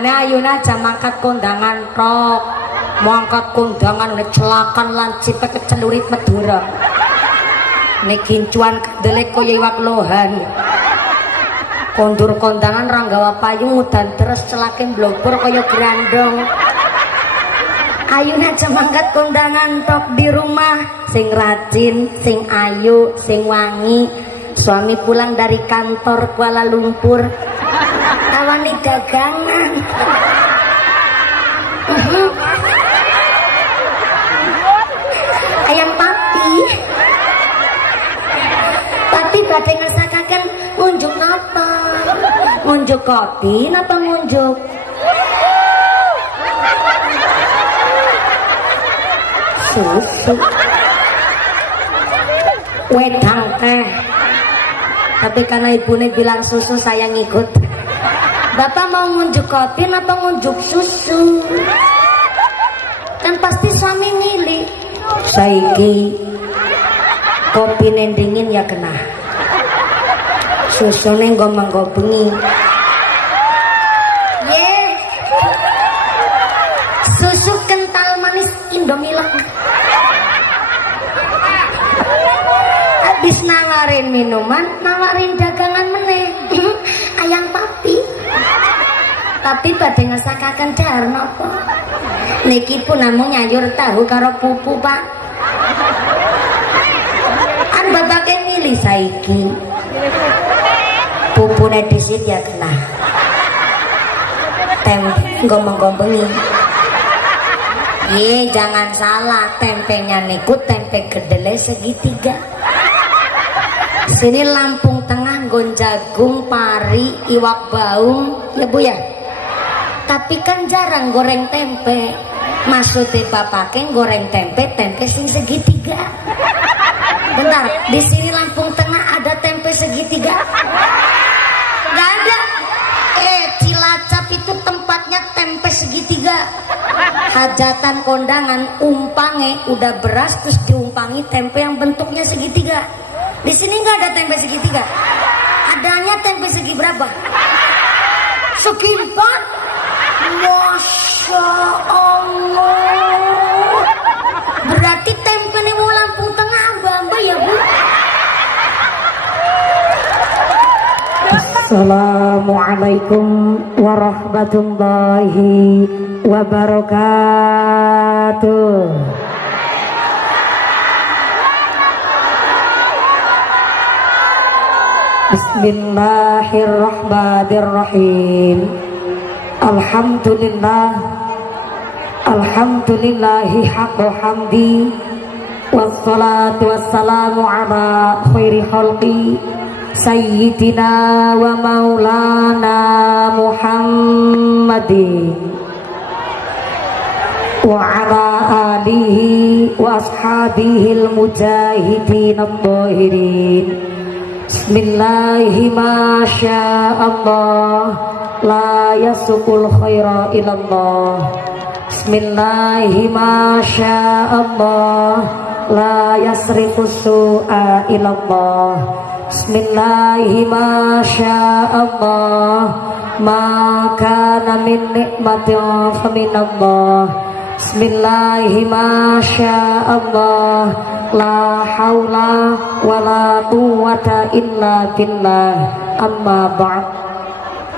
Nek ayune aja mangkat kondangan tok. Mangkat kondangan celakan lan cipek kecelurit Madura. Nek kincuan kedelek kaya iwak lohan. Kondur kondangan ra nggawa payung udan terus celakin blobor kaya grandong. Ayune aja mangkat kondangan tok di rumah sing rajin, sing ayu, sing wangi. Suami pulang dari kantor Kuala Lumpur tawani dagangan. Ayam papi badhe ngersakaken ngunjuk napa? Ngunjuk kopi napa ngunjuk susu? Wedang teh. Tapi karena ibune bilang susu saya ngikut. Bapak mau ngunjuk kopi apa ngunjuk susu? Kan pasti suami milih. Saiki kopi nendingin ya kena. Susu neng nggo bengi. Ye. Susu kental manis Indomilk. Habis nawarin minuman, nawarin dagangan meneh. Ayam papi. Tapi badhe ngesakaken dahar napa? Niki pun namung nyayur tahu karo pupu, Pak. Kan bapake milih saiki. Pupune disit ya kena. Tempe ngomong bengi. Ye, jangan salah, tempenya niku tempe kedele segitiga. Sini Lampung Tengah nggon jagung, pari, iwak baung, ya Bu ya. Tapi kan jarang goreng tempe. Maksudnya bapaknya goreng tempe sing segitiga. Bentar, di sini Lampung Tengah ada tempe segitiga? Gak ada. Cilacap itu tempatnya tempe segitiga. Hajatan kondangan umpange udah beras terus diumpangi tempe yang bentuknya segitiga. Di sini nggak ada tempe segitiga. Adanya tempe segi berapa? Segi 4. Masya Allah. Berarti tempe nih mau Lampung Tengah amba ya Bu. Assalamualaikum warahmatullahi wabarakatuh. Bismillahirrahmanirrahim. Alhamdulillahi haqqa hamdi. Wassalatu wassalamu ala khairi khalqi Sayyidina wa maulana Muhammadin wa ala alihi wa ashabihil mujahidin al-zahirin. Bismillahi masyaallah la yasukul khaira ilallah. Bismillahi masyaallah la yasrifus su'a ilallah. Bismillahi masyaallah ma kana min nikmatin faminallah. Bismillahi masyaallah la haula wala quwwata illa billah. Amma ba'd.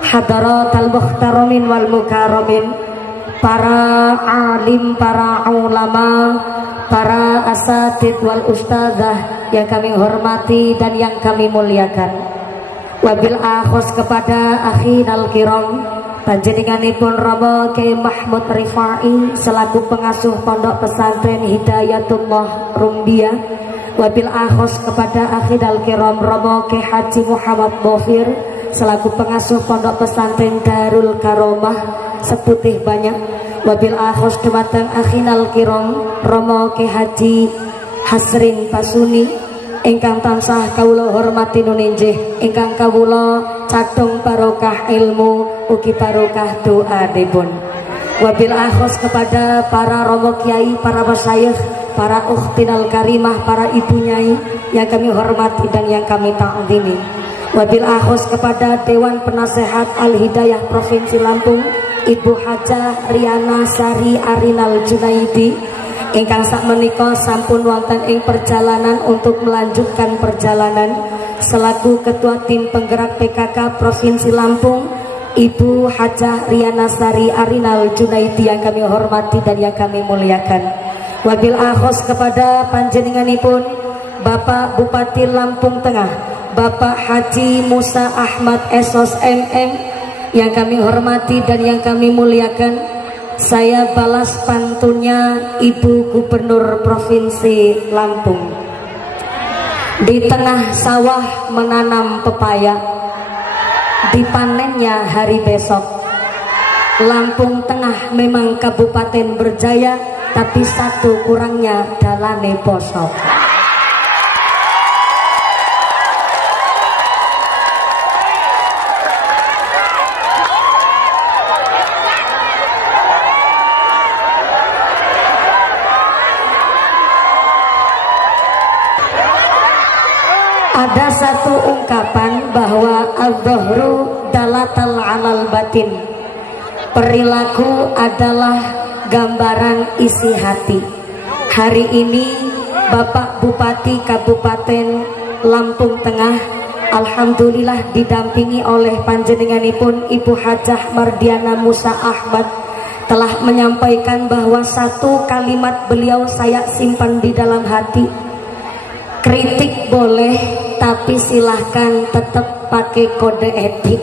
Hadaratal muhtaramin wal mukarramin, para alim, para ulama, para asatid wal ustazah yang kami hormati dan yang kami muliakan. Wabil akhos kepada akhinal kiram panjenenganipun Rama Kyai Mahmud Rifai selaku pengasuh Pondok Pesantren Hidayatullah Rumbia. Wabil akhos kepada akhinal kiram Rama Kyai Haji Muhammad Dhafir selaku pengasuh Pondok Pesantren Darul Karomah Seputih Banyak. Wabil akhos dumateng akhinal kiram Rama Kyai Haji Hasrin Pasuni ingkang tansah kawula hormati nuninjih, ingkang kawula cadung barokah ilmu ugi barokah doanipun. Wabil akhos kepada para romo kiai, para masyayikh, para ukhtinal karimah, para ibu nyai yang kami hormati dan yang kami ta'zimi. Wabil akhos kepada Dewan Penasehat Al Hidayah Provinsi Lampung Ibu Hajah Riana Sari Arinal Junaidi ingkang sakmenika sampun wonten ing perjalanan untuk melanjutkan perjalanan selaku Ketua Tim Penggerak PKK Provinsi Lampung, Ibu Hajah Riana Sari Arinal Junaidi yang kami hormati dan yang kami muliakan. Wabil akhos kepada panjenenganipun Bapak Bupati Lampung Tengah, Bapak Haji Musa Ahmad Esos MM yang kami hormati dan yang kami muliakan. Saya balas pantunnya Ibu Gubernur Provinsi Lampung. Di tengah sawah menanam pepaya, dipanennya hari besok. Lampung Tengah memang kabupaten berjaya, tapi satu kurangnya dalane posok. Ada satu ungkapan bahwa al-dhahru dalatal alal batin. Perilaku adalah gambaran isi hati. Hari ini Bapak Bupati Kabupaten Lampung Tengah alhamdulillah didampingi oleh panjenenganipun Ibu Hajah Mardiana Musa Ahmad telah menyampaikan bahwa satu kalimat beliau saya simpan di dalam hati. Kritik boleh, tapi silahkan tetap pakai kode etik.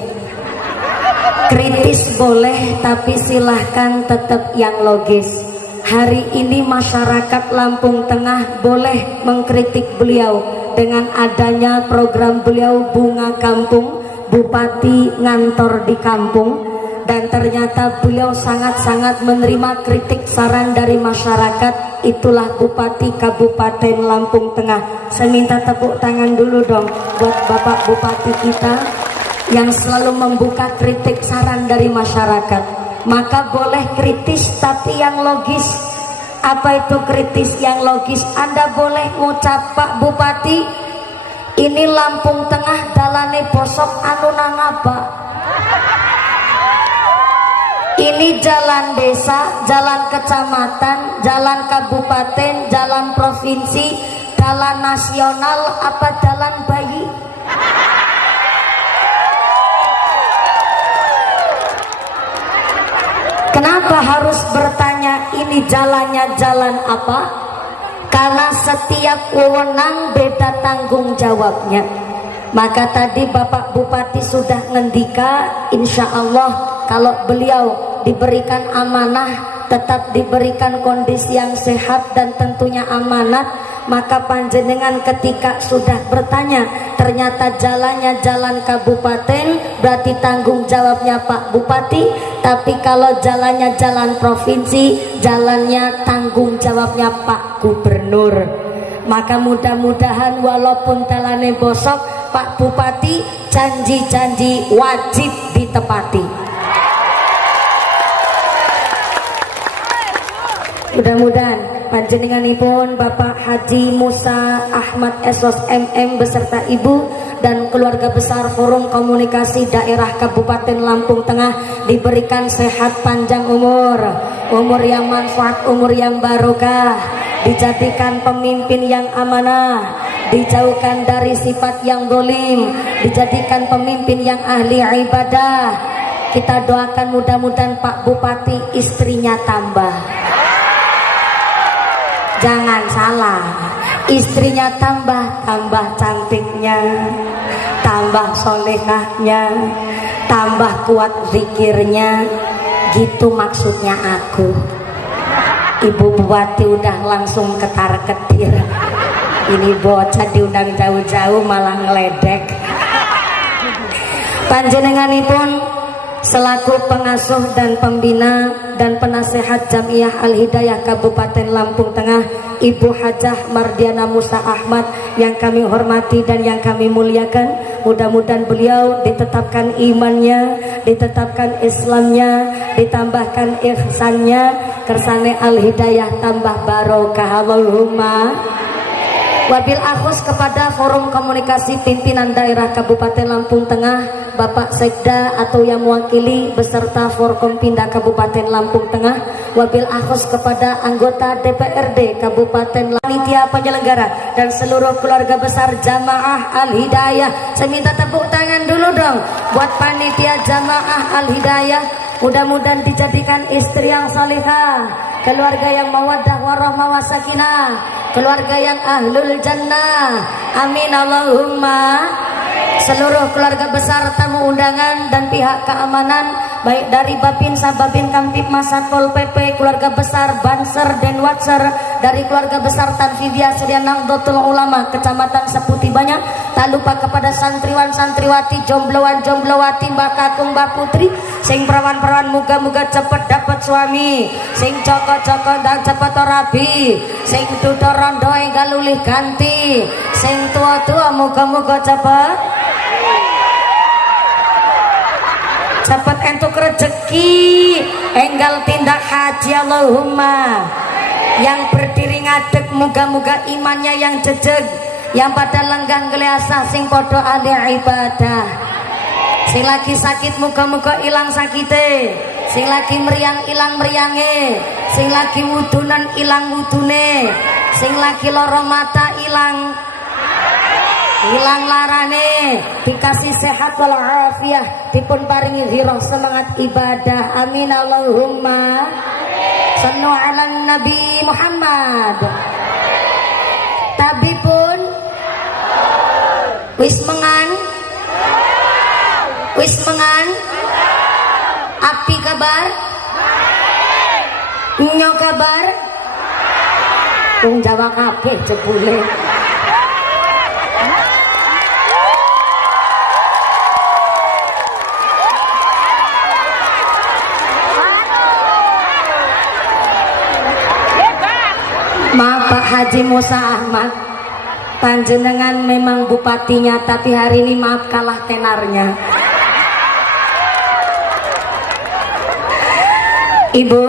Kritis boleh, tapi silahkan tetap yang logis. Hari ini masyarakat Lampung Tengah boleh mengkritik beliau dengan adanya program beliau Bunga Kampung, Bupati ngantor di kampung. Dan ternyata beliau sangat-sangat menerima kritik saran dari masyarakat. Itulah Bupati Kabupaten Lampung Tengah. Saya minta tepuk tangan dulu dong buat Bapak Bupati kita yang selalu membuka kritik saran dari masyarakat. Maka boleh kritis tapi yang logis. Apa itu kritis yang logis? Anda boleh ngucap, Pak Bupati, ini Lampung Tengah dalane bosok anu nang apa? Ini jalan desa, jalan kecamatan, jalan kabupaten, jalan provinsi, jalan nasional, apa jalan bayi? Kenapa harus bertanya ini jalannya jalan apa? Karena setiap wewenang beda tanggung jawabnya. Maka tadi Bapak Bupati sudah ngendika, insya Allah kalau beliau diberikan amanah, tetap diberikan kondisi yang sehat dan tentunya amanat, maka panjenengan ketika sudah bertanya ternyata jalannya jalan kabupaten, berarti tanggung jawabnya Pak Bupati. Tapi kalau jalannya jalan provinsi, jalannya tanggung jawabnya Pak Gubernur. Maka mudah-mudahan walaupun dalane bosok, Pak Bupati janji-janji wajib ditepati. Mudah-mudahan panjenenganipun Bapak Haji Musa Ahmad Esos MM beserta Ibu dan keluarga besar Forum Komunikasi Daerah Kabupaten Lampung Tengah diberikan sehat panjang umur, umur yang manfaat, umur yang barokah, dijadikan pemimpin yang amanah, dijauhkan dari sifat yang dolim, dijadikan pemimpin yang ahli ibadah. Kita doakan mudah-mudahan Pak Bupati istrinya tambah. Jangan salah, istrinya tambah cantiknya, tambah solehahnya, tambah kuat zikirnya. Gitu maksudnya aku. Ibu Bupati udah langsung ketar-ketir. Ini bocah diundang jauh-jauh malah ngeledek. Panjenenganipun selaku pengasuh dan pembina dan penasehat Jamiah Al-Hidayah Kabupaten Lampung Tengah, Ibu Hajah Mardiana Musa Ahmad yang kami hormati dan yang kami muliakan, mudah-mudahan beliau ditetapkan imannya, ditetapkan Islamnya, ditambahkan ihsannya, kersane Al-Hidayah tambah barokah. Allahumma Wabil akhus kepada Forum Komunikasi Pimpinan Daerah Kabupaten Lampung Tengah, Bapak Sekda atau yang mewakili beserta Forkompinda Kabupaten Lampung Tengah. Wabil akhus kepada anggota DPRD Kabupaten, panitia penyelenggara dan seluruh keluarga besar Jamaah Al-Hidayah. Saya minta tepuk tangan dulu dong buat panitia Jamaah Al-Hidayah. Mudah-mudahan dijadikan istri yang salihah, keluarga yang mawaddah warahmah wasakinah, keluarga yang ahlul jannah. Amin Allahumma. Seluruh keluarga besar, tamu undangan dan pihak keamanan baik dari Babinsa, Babin Kamtibmas, Satpol PP, keluarga besar Banser dan Watser, dari keluarga besar Tanfidiyah Sedia Nahdlatul Ulama Kecamatan Seputi Banyak. Tak lupa kepada santriwan santriwati, jombloan jomblowati, mbak kakung mbak putri, sing perawan-perawan muga-muga cepet dapat suami, sing coko-coko dan cepet rabi, sing tutor rondoe galulih ganti, sing tua-tua muga-muga cepet entuk rezeki, enggal tindak haji Allahumma. Yang berdiri ngadeg muga-muga imannya yang jejeg, yang pada lenggang geleasah, sing podo ahli ibadah. Sing lagi sakit muga-muga ilang sakite, sing lagi meriang ilang meriange, sing lagi wudunan ilang wudune, sing lagi loro mata ilang larane, dikasih sehat walafiat, dipun paringi hirah semangat ibadah. Amin Allahumma. Sallu ala Nabi Muhammad. Tapi pun wis mengan api kabar nyo kabar wong Jawa kabeh jebule. Maaf Pak Haji Musa Ahmad, panjenengan memang bupatinya, tapi hari ini maaf kalah tenarnya. Ibu,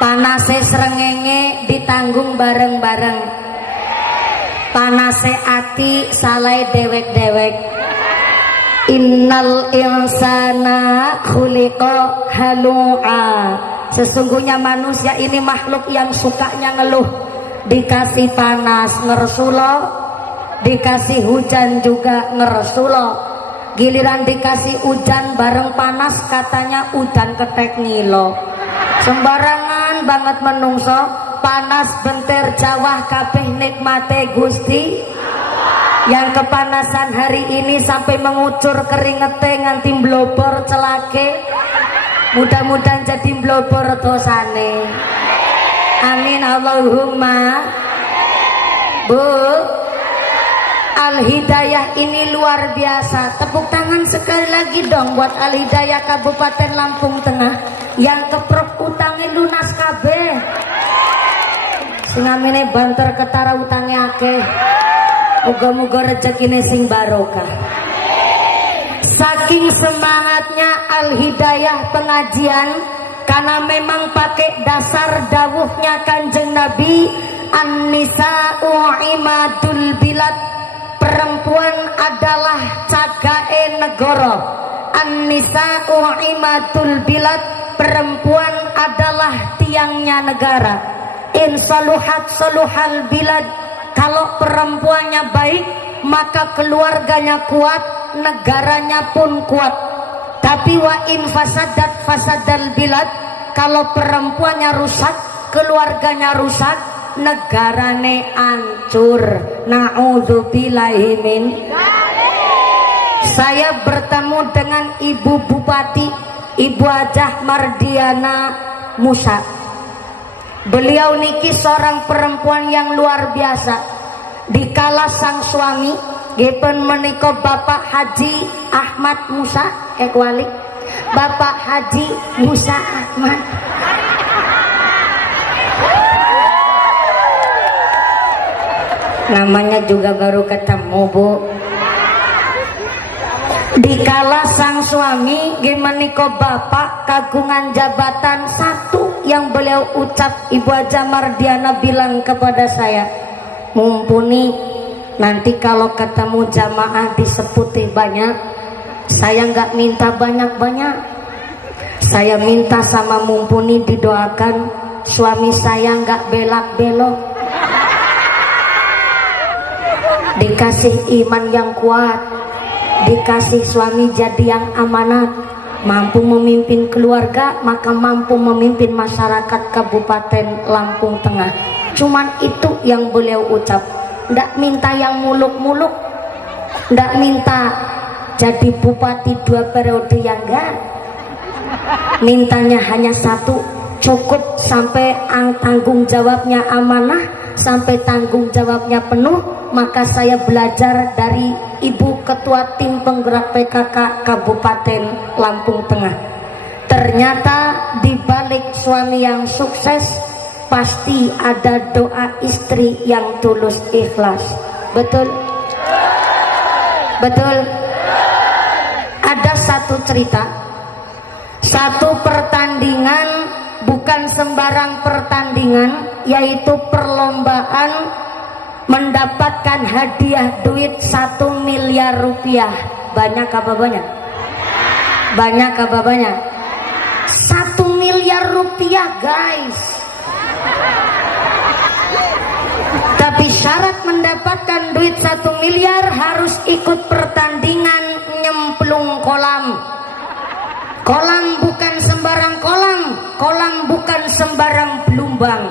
panase srengenge ditanggung bareng-bareng, panase ati salai dewek-dewek. Innal insana khuliqa halu'a. Sesungguhnya manusia ini makhluk yang sukanya ngeluh. Dikasih panas ngersulo, dikasih hujan juga ngersulo. Giliran dikasih hujan bareng panas katanya udan ketek ngilo. Sembarangan banget menungso, panas benter jawah kabeh nikmate Gusti. Yang kepanasan hari ini sampai mengucur keringete nganti blobor celake, mudah-mudahan jadi blobor dosane. Amin Allahumma. Bu, Al-Hidayah ini luar biasa. Tepuk tangan sekali lagi dong buat Al-Hidayah Kabupaten Lampung Tengah yang keprok utangnya lunas kabeh. Singamine banter ketara utangnya akeh. Moga-moga rezekine sing barokah. Saking semangatnya Al-Hidayah pengajian, karena memang pakai dasar dawuhnya Kanjeng Nabi, An-nisa'u imadul bilad, perempuan adalah cagae negara. An-nisa'u imadul bilad, perempuan adalah tiangnya negara. In saluhat saluhal bilad, kalau perempuannya baik maka keluarganya kuat, negaranya pun kuat. Tapi wa in fasadat fasadal bilad, kalau perempuannya rusak, keluarganya rusak, negarane hancur. Na'udzubillahi min. Saya bertemu dengan Ibu Bupati, Ibu Hajah Mardiana Musa. Beliau niki seorang perempuan yang luar biasa. Dikala sang suami Gepun menika Bapak Haji Ahmad Musa Ekwali, Bapak Haji Musa Ahmad. Namanya juga baru ketemu, Bu. Dikala sang suami menika bapak kagungan jabatan satu yang beliau ucap. Ibu Haja Mardiana bilang kepada saya, mumpuni nanti kalau ketemu jamaah disebuti banyak, saya nggak minta banyak-banyak, saya minta sama mumpuni didoakan suami saya nggak belak-belok, dikasih iman yang kuat, dikasih suami jadi yang amanat, mampu memimpin keluarga, maka mampu memimpin masyarakat Kabupaten Lampung Tengah. Cuman itu yang beliau ucap. Nggak minta yang muluk-muluk, nggak minta jadi bupati 2 periode, yang enggak. Mintanya hanya satu, cukup sampai tanggung jawabnya amanah, sampai tanggung jawabnya penuh. Maka saya belajar dari Ibu Ketua Tim Penggerak PKK Kabupaten Lampung Tengah. Ternyata di balik suami yang sukses pasti ada doa istri yang tulus ikhlas. Betul? Betul? Ada satu cerita, satu pertandingan, bukan sembarang pertandingan, yaitu perlombaan mendapatkan hadiah duit 1 miliar rupiah. Banyak apa banyak? Banyak apa banyak? 1 miliar rupiah guys. Tapi syarat mendapatkan duit 1 miliar harus ikut pertandingan nyemplung kolam. Kolam bukan sembarang kolam, kolam bukan sembarang belumbang.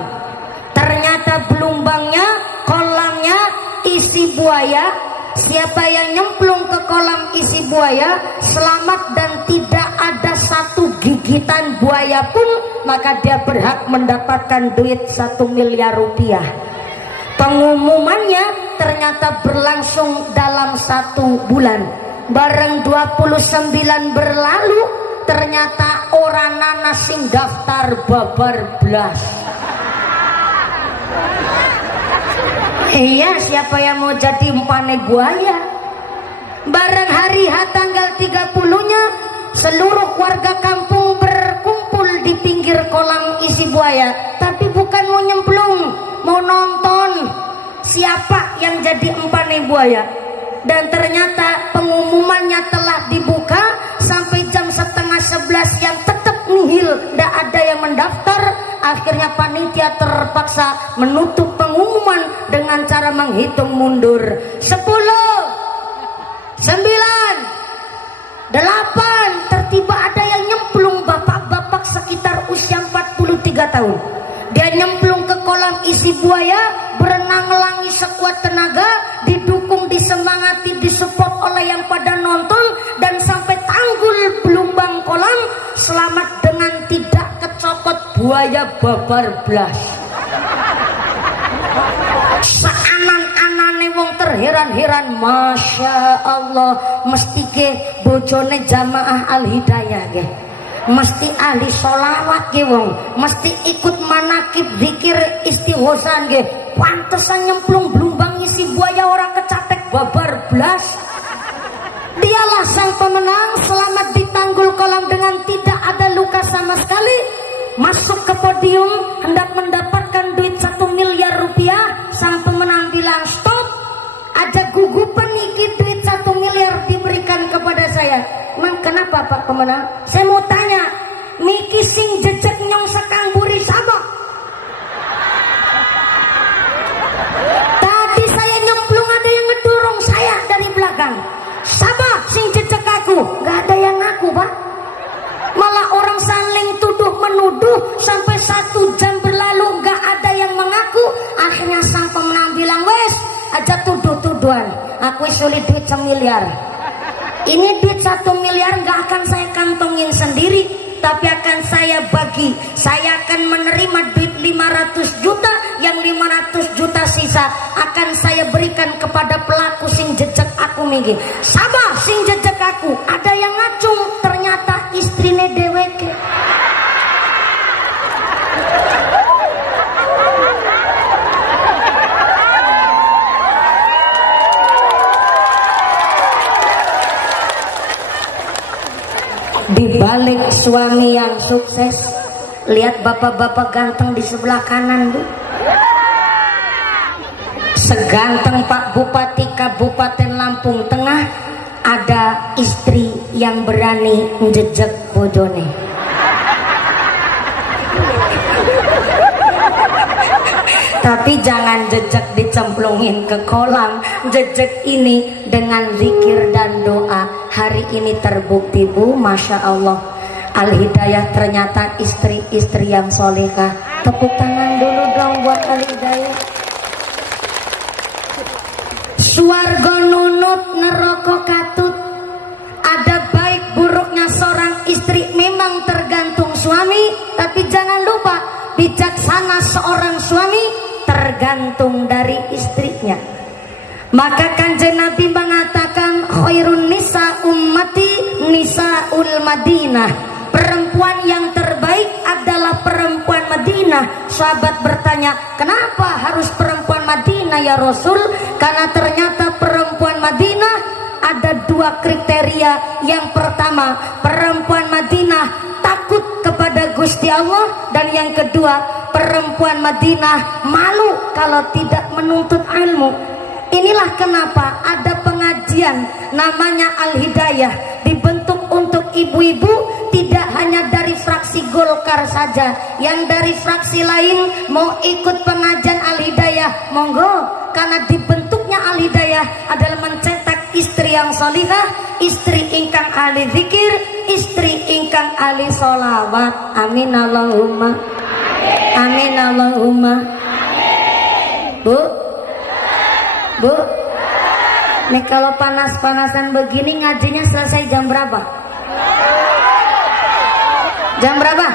Ternyata belumbangnya, kolamnya isi buaya. Siapa yang nyemplung ke kolam isi buaya selamat dan tidak ada satu gigitan buaya pun, maka dia berhak mendapatkan duit 1 miliar rupiah. Pengumumannya ternyata berlangsung dalam 1 bulan. Bareng 29 berlalu, ternyata orang nana sing daftar babar blas. Iya, siapa yang mau jadi empane buaya? Bareng hari H tanggal 30-nya, seluruh warga kampung berkumpul di pinggir kolam isi buaya. Tapi bukan mau nyemplung, mau nonton siapa yang jadi empane buaya. Dan ternyata pengumumannya telah dibuka sampai jam 10:30 yang tetap nihil, tidak ada yang mendaftar. Akhirnya panitia terpaksa menutup pengumuman dengan cara menghitung mundur. 10, 9, 8. Tertiba ada yang nyemplung, bapak-bapak sekitar usia 43 tahun. Dia nyemplung ke kolam isi buaya, berenang langi sekuat tenaga, didukung, disemangati, disupport oleh yang pada nonton, dan sampai tanggul belumbang kolam selamat dengan tidak kecokot buaya babar blas. Seanan-anane wong terheran-heran, masya Allah, mesti ke bojone jamaah Al Hidayah ke, mesti ahli sholawat ke wong, mesti ikut manakib zikir istighosah ke. Pantesan nyemplung belumbang isi buaya orang kecatek babar blas. Dialah sang pemenang, selamat di tanggul kolam dengan tidak ada luka sama sekali. Masuk ke podium hendak mendapatkan duit 1 miliar rupiah. Sang pemenang bilang stop, aja gugupan iki duit 1 miliar diberikan kepada saya. Emang kenapa Pak Pemenang? Saya mau tanya, miki sing jejak nyong sekang buri sabak. Tadi saya nyemplung ada yang ngedorong saya dari belakang. Sabak sing jejak aku, gak ada yang ngaku Pak. Malah orang saling tuduh menuduh sampai 1 jam berlalu gak ada yang mengaku. Akhirnya sang pemenang bilang, wes aja tuduh-tuduhan, aku sulit duit 1 miliar. Ini duit 1 miliar gak akan saya kantongin sendiri, tapi akan saya bagi. Saya akan menerima duit 500 juta, yang 500 juta sisa akan saya berikan kepada pelaku sing jejak aku minggi. Sabah sing jejak aku, ada yang ngacung, ternyata istrine deweke. Di balik suami yang sukses, Lihat bapak-bapak ganteng di sebelah kanan, Bu. Seganteng Pak Bupati Kabupaten Lampung Tengah, ada istri yang berani njejek bojone. Tapi jangan jejak dicemplungin ke kolam. Jejak ini dengan zikir dan doa. Hari ini terbukti, Bu, Masya Allah, Al-Hidayah ternyata istri-istri yang solehah. Tepuk tangan dulu dong buat Al-Hidayah. Suarga nunut neraka katut. Ada baik buruknya seorang istri memang tergantung suami, tapi jangan lupa bijaksana seorang suami tergantung dari istrinya. Maka Kanjeng Nabi mengatakan khairun nisa ummati nisaul Madinah. Perempuan yang terbaik adalah perempuan Madinah. Sahabat bertanya, kenapa harus perempuan Madinah ya Rasul? Karena ternyata perempuan Madinah ada dua kriteria. Yang pertama, perempuan Madinah takut kepada Gusti Allah. Dan yang kedua, perempuan Madinah malu kalau tidak menuntut ilmu. Inilah kenapa ada pengajian namanya Al-Hidayah, dibentuk untuk ibu-ibu, tidak hanya dari fraksi Golkar saja. Yang dari fraksi lain mau ikut pengajian Al-Hidayah, monggo. Karena dibentuknya Al-Hidayah adalah mencetak istri yang salihah, istri ingkang ahli zikir, istri ingkang ahli sholawat. Amin Allahumma amin Allahumma. Bu, nih kalau panas-panasan begini ngajinya selesai jam berapa? Jam berapa?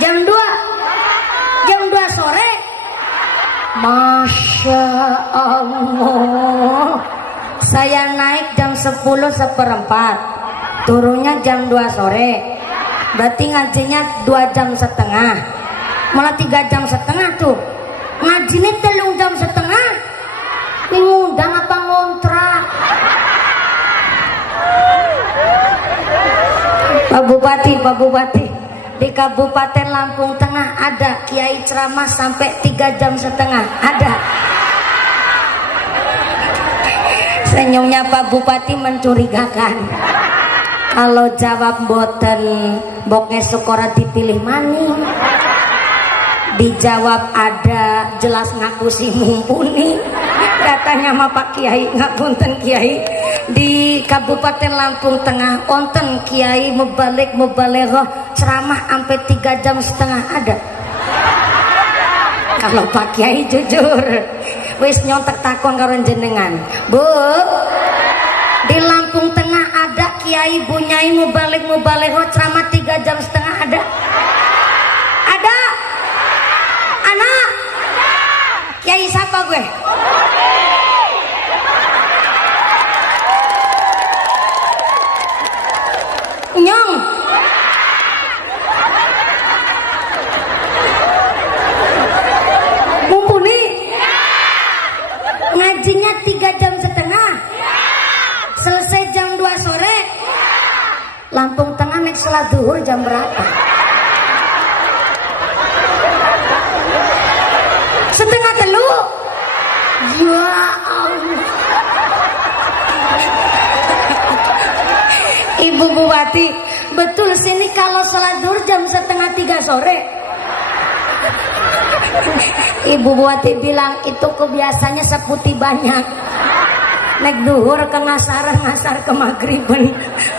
Jam 2? Jam 2 sore? Masya Allah. Saya naik jam 10:04, turunnya jam 2 sore. Berarti ngajinya 2,5 jam. Malah 3,5 jam tuh. Ngajinya 3,5 jam. Ini ngundang apa ngontrak? Pak Bupati, di Kabupaten Lampung Tengah ada kiai ceramah sampai 3,5 jam. Ada. Senyumnya Pak Bupati mencurigakan. Kalau jawab boten boknya sukora dipilih maning. Dijawab ada, jelas ngaku si mumpuni. Katanya sama Pak Kiai, ngapunten Kiai, di Kabupaten Lampung Tengah onten Kiai mubalik-mubaleghah ceramah sampai 3,5 jam ada. Kalau Pak Kiai jujur, wis nyontek takon karo jenengan, Bu, di Lampung Tengah ada Kiai Bunyai mubalik-mubaleghah ceramah 3,5 jam ada? Ada? Anak? Kiai siapa gue? Nyong. Mumpuni. Ngajinya 3,5 jam. Selesai jam 2 sore. Lampung Tengah naik salat zuhur jam berapa? 2:30. Ya Allah. Ibu Bupati, betul sini kalau salat zuhur jam 2:30 sore. Ibu Bupati bilang itu kebiasaannya seputih banyak. Naik duhur ke ngasar ke maghriban.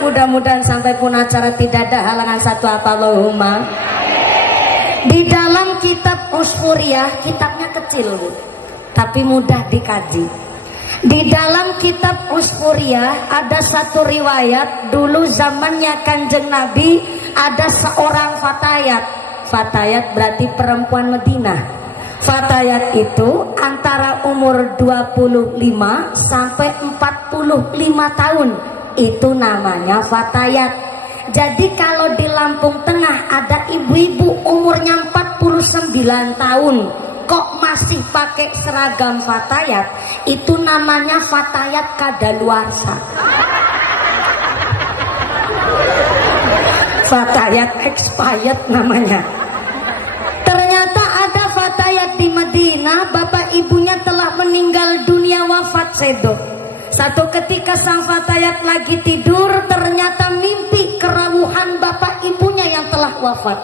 Mudah-mudahan sampai pun acara tidak ada halangan satu apa Allahumma. Di dalam kitab Usfuriyah, kitabnya kecil Bu, tapi mudah dikaji. Di dalam kitab Usfuriyah ada satu riwayat, dulu zamannya Kanjeng Nabi ada seorang fatayat. Fatayat berarti perempuan Madinah. Fatayat itu antara umur 25 sampai 45 tahun. Itu namanya fatayat. Jadi kalau di Lampung Tengah ada ibu-ibu umurnya 49 tahun kok masih pakai seragam fatayat, itu namanya fatayat kadaluarsa. Fatayat expired namanya. Ternyata ada fatayat di Madinah, bapak ibunya telah meninggal dunia, wafat sedo. Satu ketika sang fatayat lagi tidur, ternyata mimpi kerawuhan bapak ibunya yang telah wafat.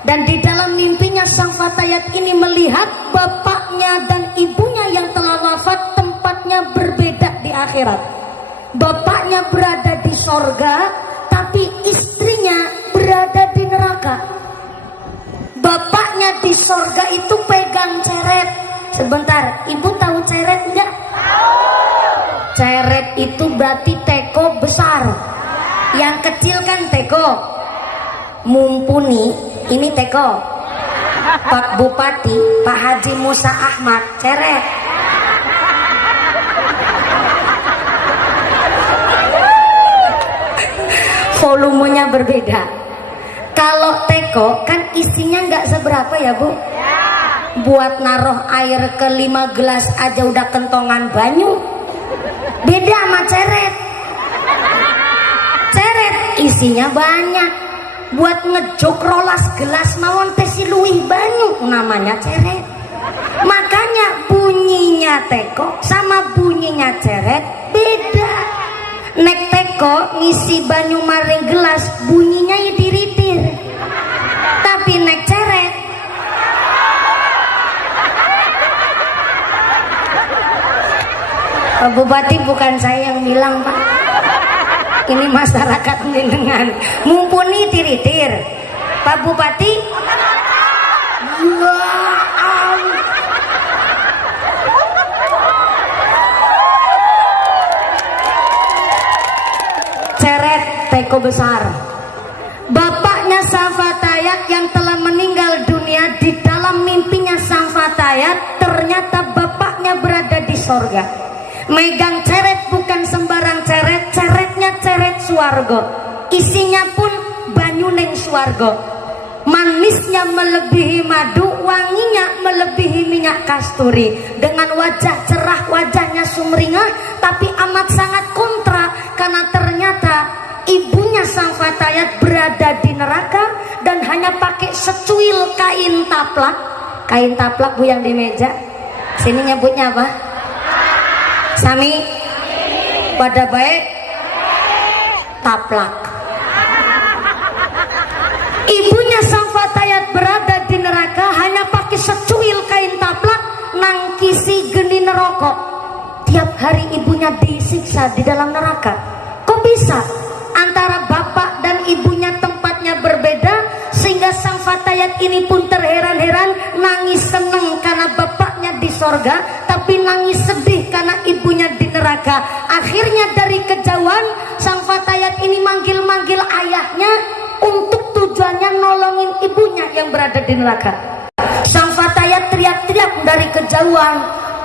Dan di dalam mimpinya sang fatayat ini melihat bapaknya dan ibunya yang telah wafat tempatnya berbeda di akhirat. Bapaknya berada di sorga, tapi istrinya berada di neraka. Bapaknya di sorga itu pegang ceret. Sebentar, ibu tahu ceret enggak? Ceret itu berarti teko besar. Yang kecil kan teko. Mumpuni, ini teko. Pak Bupati, Pak Haji Musa Ahmad, ceret. Volumenya berbeda. Kalau teko kan isinya nggak seberapa ya Bu? Buat naruh air ke 5 gelas aja udah kentongan banyu. Beda sama ceret. Ceret isinya banyak. Buat ngejok rolas gelas mawon tesi luwih banyu, namanya ceret. Makanya bunyinya teko sama bunyinya ceret beda. Nek teko ngisi banyu maring gelas bunyinya ya diritir. Tapi nek ceret Pak Bupati, bukan saya yang bilang Pak, ini masyarakat mendengar. Mumpuni tiritir. Pak Bupati, ya Allah. Ceret teko besar. Bapaknya sang fatayat yang telah meninggal dunia, di dalam mimpinya sang fatayat ternyata bapaknya berada di sorga. Megang ceret bukan sembarang ceret, ceretnya ceret swarga. Isinya pun banyu ning swarga. Manisnya melebihi madu, wanginya melebihi minyak kasturi. Dengan wajah cerah, wajahnya sumringah, tapi amat sangat kontra karena ternyata ibunya sang fatayat berada di neraka dan hanya pakai secuil kain taplak. Kain taplak Bu yang di meja. Sini nyebutnya apa? Sami, pada baik taplak. Ibunya sang fatayat berada di neraka hanya pakai secuil kain taplak, nangkisi geni neraka. Tiap hari ibunya disiksa di dalam neraka. Kok bisa? Antara bapak dan ibunya tempatnya berbeda, sehingga sang fatayat ini pun terheran-heran, nangis seneng karena bapaknya di sorga, tapi nangis sedih karena ibunya di neraka. Akhirnya dari kejauhan sang fatayat ini manggil-manggil ayahnya untuk tujuannya nolongin ibunya yang berada di neraka. Sang fatayat teriak-teriak dari kejauhan,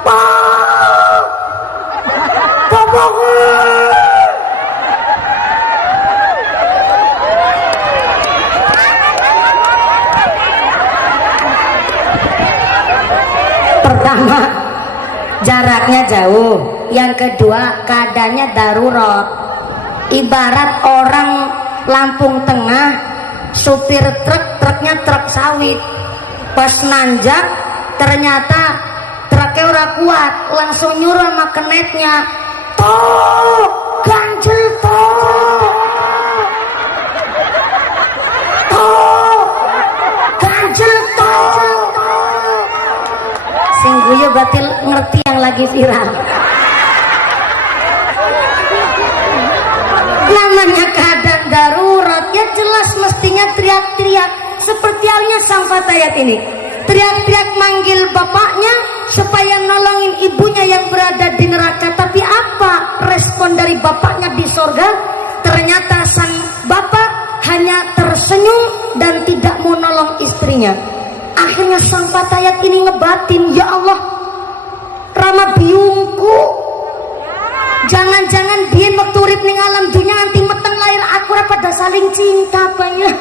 "Pak! Tolong!" Pertama, jaraknya jauh. Yang kedua, keadaannya darurat. Ibarat orang Lampung Tengah, supir truk, truknya truk sawit. Pas nanjak, ternyata truknya ora kuat, langsung nyuruh sama kenetnya, "Toh, ganjel toh. Toh, ganjel toh." Sing guyu berarti ngerti yang lagi viral. Namanya keadaan darurat, ya jelas mestinya teriak-teriak. Seperti halnya sang fatayat ini, teriak-teriak manggil bapaknya supaya nolongin ibunya yang berada di neraka. Tapi apa respon dari bapaknya di sorga? Ternyata sang bapak hanya tersenyum dan tidak mau nolong istrinya. Akhirnya sang fatayat ini ngebatin, "Ya Allah, Rama biungku, jangan-jangan dia waktu urip ning alam dunia nanti meteng lahir aku pada saling cinta banyak."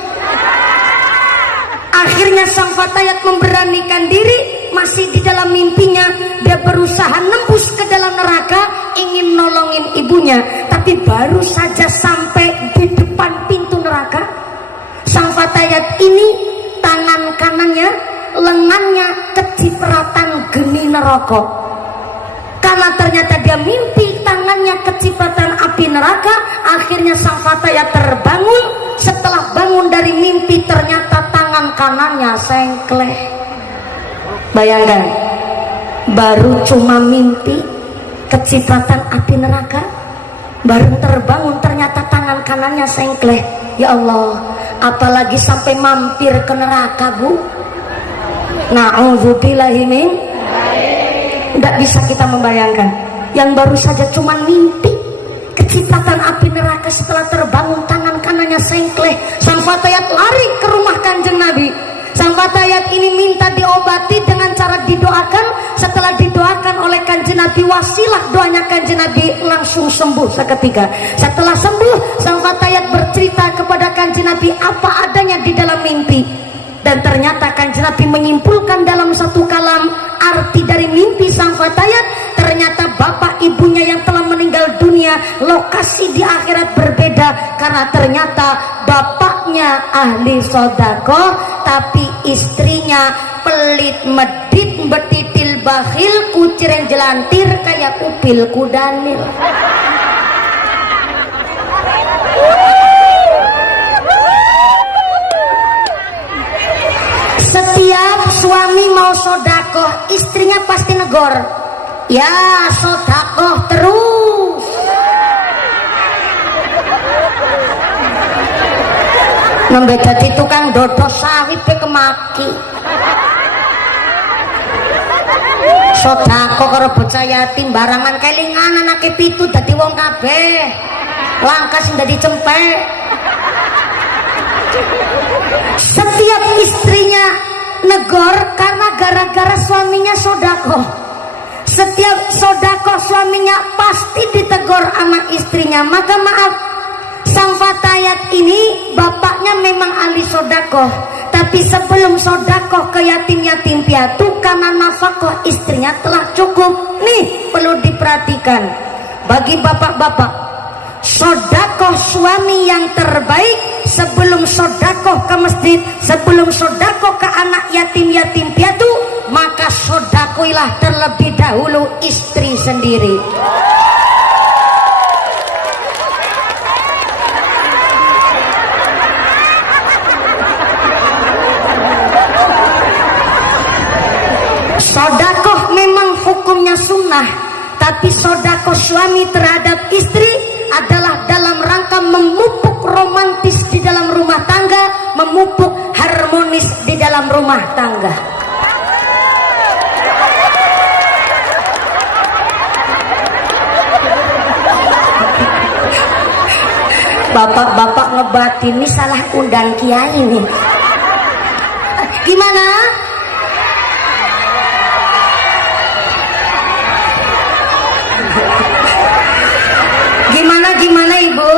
Akhirnya sang fatayat memberanikan diri, masih di dalam mimpinya dia berusaha nembus ke dalam neraka ingin nolongin ibunya. Tapi baru saja sampai di depan pintu neraka, Fatayat ini tangan kanannya, lengannya kecipratan geni neraka. Karena ternyata dia mimpi tangannya kecipratan api neraka, akhirnya sang Fatayat terbangun. Setelah bangun dari mimpi ternyata tangan kanannya sengkleh. Bayangkan, baru cuma mimpi kecipratan api neraka, baru terbangun ternyata tangan kanannya sengkleh. Ya Allah, apalagi sampai mampir ke neraka, Bu. Na'udzubillahi min. Tidak bisa kita membayangkan. Yang baru saja cuma mimpi kecipratan api neraka, setelah terbangun tangan kanannya sengkleh. Sang Fatayat lari ke rumah Kanjeng Nabi. Sang Fatayat ini minta diobati dengan cara didoakan. Setelah didoakan oleh Kanjeng Nabi, wasilah doanya Kanjeng Nabi, langsung sembuh seketika. Setelah sembuh, sang Fatayat bercerita kepada Kanjeng Nabi apa adanya di dalam mimpi. Dan ternyata Kanjeng Nabi menyimpulkan dalam satu kalam arti dari mimpi sang Fatayat. Ternyata bapak ibunya yang telah meninggal dunia, lokasi di akhirat berbeda. Karena ternyata bapaknya ahli sodakoh, tapi istrinya pelit medit, betitil bakhil, kuciren jelantir, kayak upil kudanil. Setiap suami mau sodakoh, istrinya pasti negor. Ya sodakoh terus. Nembe dadi tukang dodo sawit pe kemaki. Sodakoh karo bocah yatim barangan kelingan anake pitu dadi wong kabeh. Langka sing dadi cempek. Setiap istrinya negor karena gara-gara suaminya sodakoh. Setiap sodakoh suaminya pasti ditegur anak istrinya. Maka maaf, sang Fatayat ini bapaknya memang ahli sodakoh, tapi sebelum sodakoh ke yatim-yatim piatu karena nafkah istrinya telah cukup. Nih perlu diperhatikan bagi bapak-bapak, sodakoh suami yang terbaik sebelum sodakoh ke masjid, sebelum sodakoh ke anak yatim-yatim piatu, maka sodakoilah terlebih dahulu istri sendiri. Sodakoh memang hukumnya sunnah, tapi sodakoh suami terhadap istri adalah dalam rangka memupuk romantis di dalam rumah tangga, memupuk harmonis di dalam rumah tangga. Bapak-bapak ngebatin ini salah undang kiai nih. Gimana? Gimana Ibu?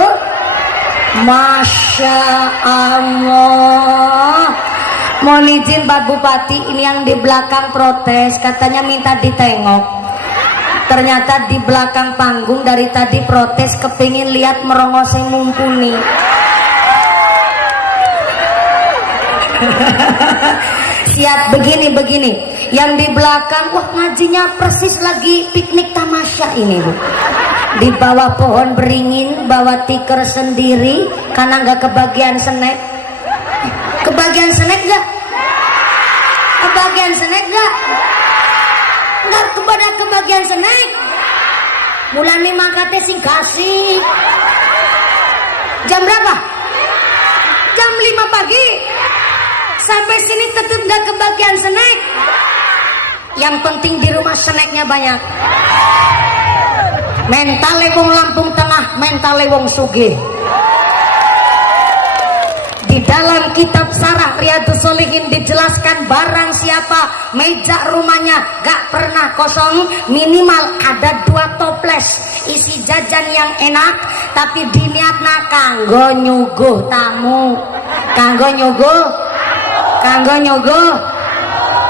Masya Allah. Mohon izin Pak Bupati, ini yang di belakang protes, katanya minta ditengok. Ternyata di belakang panggung dari tadi protes, kepingin lihat merongos yang mumpuni. Siap begini. Yang di belakang, wah ngajinya persis lagi piknik tamasya ini Bu. Di bawah pohon beringin, bawa tikar sendiri karena nggak kebagian snack. Kebagian snack nggak? Kebagian snack nggak? Nggak kebagian snack. Mulane mangkate sing kasih. Jam berapa? Jam 5 pagi. Sampai sini tetap nggak kebagian snack. Yang penting di rumah snacknya banyak. Mentale wong Lampung Tengah, mentale wong sugih. Di dalam kitab Sarah Riyadhus Shalihin dijelaskan barang siapa meja rumahnya gak pernah kosong, minimal ada 2 toples isi jajan yang enak, tapi diniatna kanggo nyuguh tamu. Kanggo nyuguh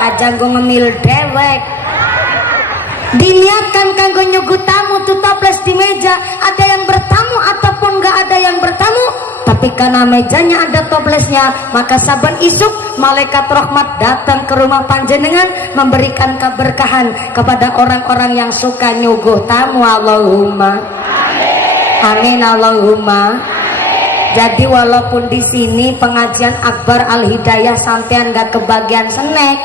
aja nggo ngemil dewek. Diniatkan kanggo nyuguh tamu tuh toples di meja, ada yang bertamu ataupun gak ada yang bertamu, tapi karena mejanya ada toplesnya, maka saban isuk malaikat rahmat datang ke rumah panjenengan memberikan keberkahan kepada orang-orang yang suka nyuguh tamu. Allahumma amin, Allahumma. Jadi walaupun di sini pengajian Akbar Al Hidayah sampean gak kebagian snack,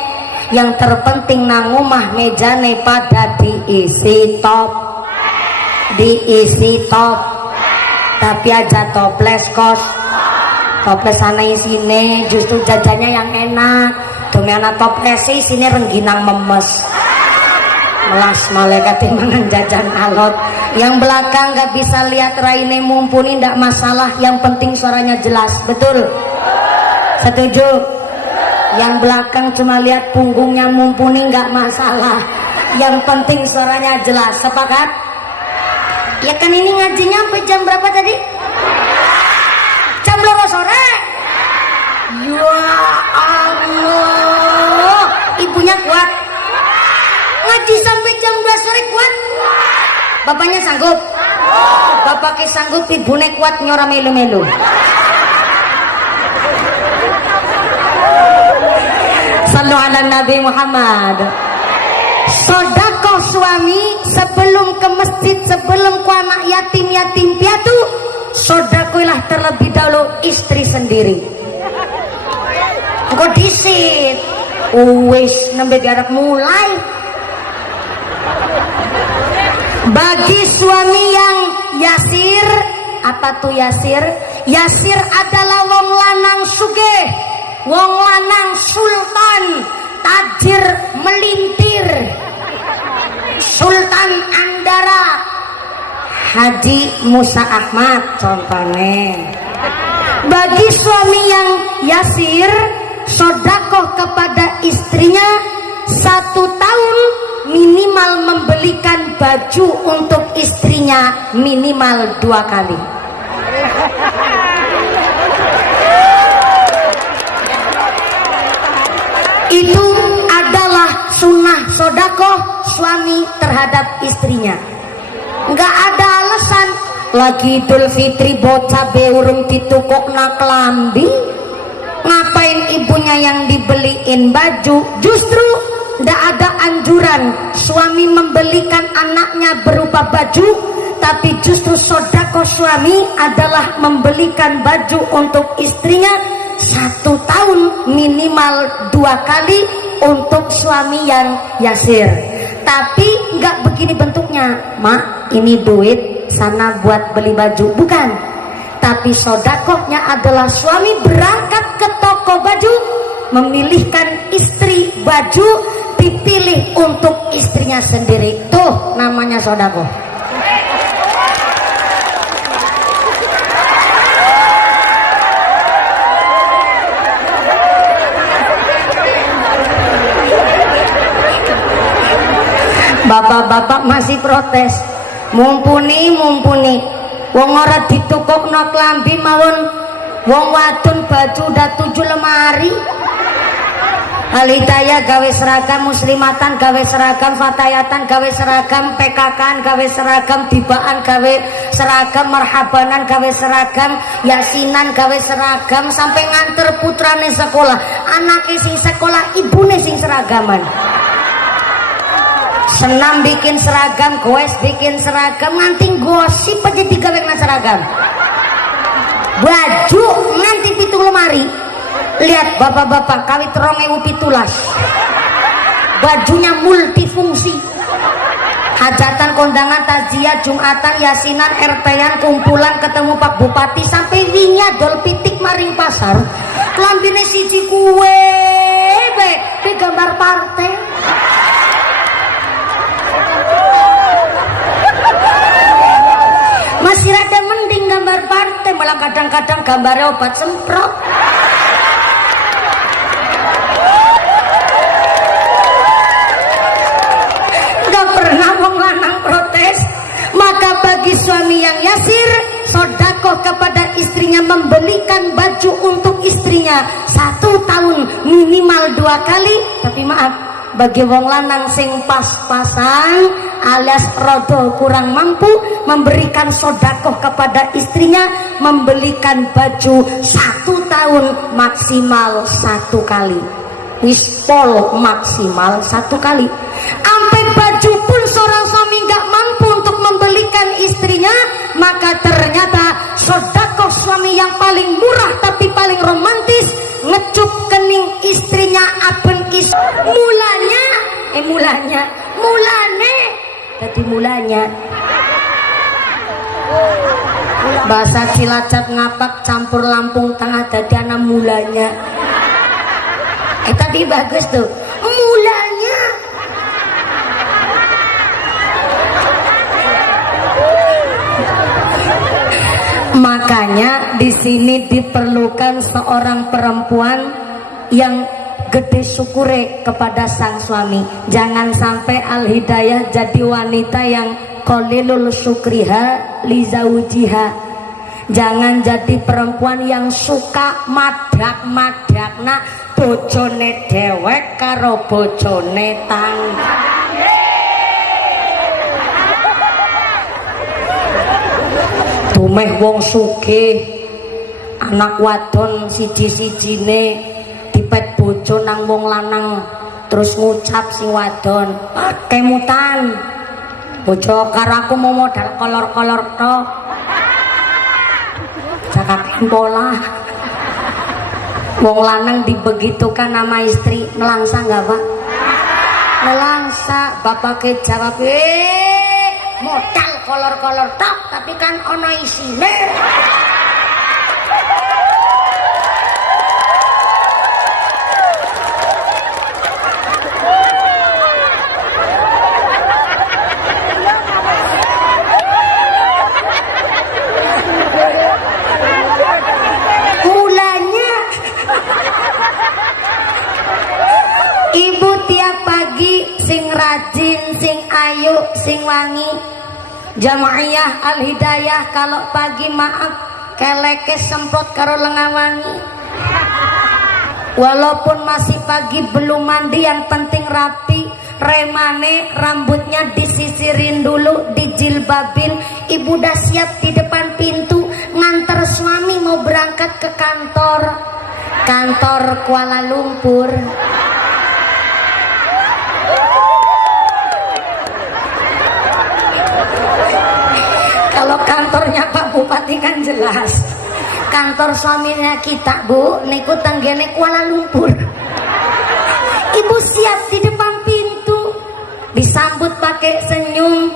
yang terpenting nang omah mejane pada diisi top, tapi aja toples kos, toples sana isine justru jajannya yang enak. Domiana toples sini rengginang memes, melas malaikat mangan jajan alot. Yang belakang gak bisa lihat raine mumpuni, ndak masalah, yang penting suaranya jelas. Betul? Setuju? Yang belakang cuma lihat punggungnya mumpuni nggak masalah, yang penting suaranya jelas. Sepakat? Ya kan ini ngajinya sampai jam berapa tadi? Jam 2 sore. Ya Allah, ibunya kuat ngaji sampai jam 2 sore kuat? Bapaknya sanggup? Bapaknya sanggup, ibunya kuat nyora melu-melu. Sallu ala Nabi Muhammad. Sodakoh suami sebelum ke masjid, sebelum ku anak yatim piatu, sodakoilah terlebih dahulu istri sendiri. Engko disit wis nembe diarep mulai. Bagi suami yang yasir, apa tuh yasir? Yasir adalah wong lanang sugih, wong lanang sultan, tajir melintir, Sultan Andara, Haji Musa Ahmad contohnya. Bagi suami yang yasir, sodakoh kepada istrinya 1 tahun minimal membelikan baju untuk istrinya minimal 2 kali. Itu adalah sunnah sodakoh suami terhadap istrinya. Nggak ada alasan lagi Idul Fitri bocah beurung ditukokna kelambi, ngapain ibunya yang dibeliin baju. Justru nggak ada anjuran suami membelikan anaknya berupa baju, tapi justru sodakoh suami adalah membelikan baju untuk istrinya 1 tahun minimal 2 kali untuk suami yang yasir. Tapi nggak begini bentuknya, mak ini duit sana buat beli baju, bukan. Tapi sodakohnya adalah suami berangkat ke toko baju, memilihkan istri baju, dipilih untuk istrinya sendiri. Tuh namanya sodakoh. Bapak-bapak masih protes, mumpuni wong ora ditukokno klambi mawon, wong wadon baju udah 7 lemari. Alidaya gawe seragam, muslimatan gawe seragam, fatayatan gawe seragam, PKK gawe seragam, dibaan gawe seragam, marhabanan gawe seragam, yasinan gawe seragam, sampai nganter putrane sekolah, anaknya sing sekolah, ibune sing seragaman. Senam bikin seragam, goes bikin seragam, nganti gosip aja digawekna seragam. Baju nganti 7 lemari. Lihat bapak-bapak kawit 2017, bajunya multifungsi. Hajatan, kondangan, takziah, jumatan, yasinan, RT-an, kumpulan, ketemu Pak Bupati, sampai winya dol pitik maring pasar. Klambine siji kuwe be gambar partai. Masih rada mending gambar partai, malah kadang-kadang gambarnya obat semprot. Gak pernah wong lanang protes. Maka bagi suami yang yasir, sodakoh kepada istrinya, membelikan baju untuk istrinya 1 tahun minimal 2 kali. Tapi maaf, bagi wong lanang sing pas-pasan alias rodo kurang mampu memberikan sodakoh kepada istrinya, membelikan baju 1 tahun maksimal 1 kali, wis pol maksimal 1 kali. Sampai baju pun seorang suami nggak mampu untuk membelikan istrinya, maka ternyata sodakoh suami yang paling murah tapi paling romantis, ngecup kening istrinya aben mulanya bahasa Cilacap ngapak campur Lampung Tengah dadi ana mulanya. Tadi bagus tuh mulanya. Makanya di sini diperlukan seorang perempuan yang gede syukure kepada sang suami. Jangan sampai Al-Hidayah jadi wanita yang qalilul syukriha li zaujiha. Jangan jadi perempuan yang suka madak-madakna bojone dewek karo bojone tangga. Dumeh wong sugih anak wadon siji-sijine dipet bojo nang wong lanang terus ngucap si wadon, kemutan bojo karo aku mau modal kolor-kolor tok cakap pola. Wong lanang dibegitukan nama istri, melangsa nggak pak? Melangsa. Bapaknya jawab, modal kolor-kolor tok tapi kan ono isine. Mulanya ibu tiap pagi sing rajin, sing ayu, sing wangi. Jamaiyah Al-Hidayah kalau pagi maaf keleke semprot karo lengawangi. Walaupun masih pagi belum mandi, yang penting rapi. Remane rambutnya disisirin dulu, dijilbabin. Ibu udah siap di depan pintu nganter suami mau berangkat ke kantor Kuala Lumpur. Kalau kantornya Pak Bupati kan jelas. Kantor suaminya kita Bu niku tenggene Kuala Lumpur. Ibu siap di depan pintu, disambut pakai senyum.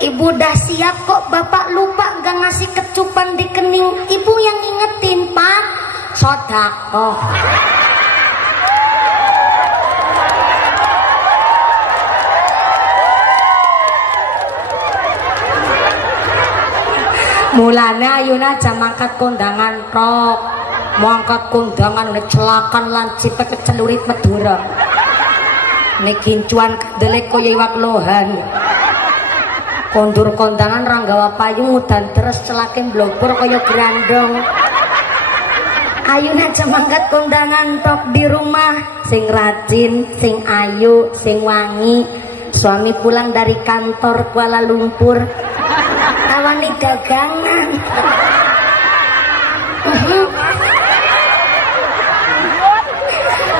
Ibu udah siap kok, bapak lupa gak ngasih kecupan di kening. Ibu yang ingetin, Pak, sodakoh. Mulane ayuna aja mangkat kondangan tok. Mangkat kondangan celakan lan cipek kecelurit Madura. Nek kincuan kedelek koyo iwak lohan. Kondur kondangan ranggawa payung udan terus celakin blobor kaya grandong. Ayuna aja mangkat kondangan tok di rumah, sing rajin, sing ayu, sing wangi. Suami pulang dari kantor Kuala Lumpur, awani dagangan.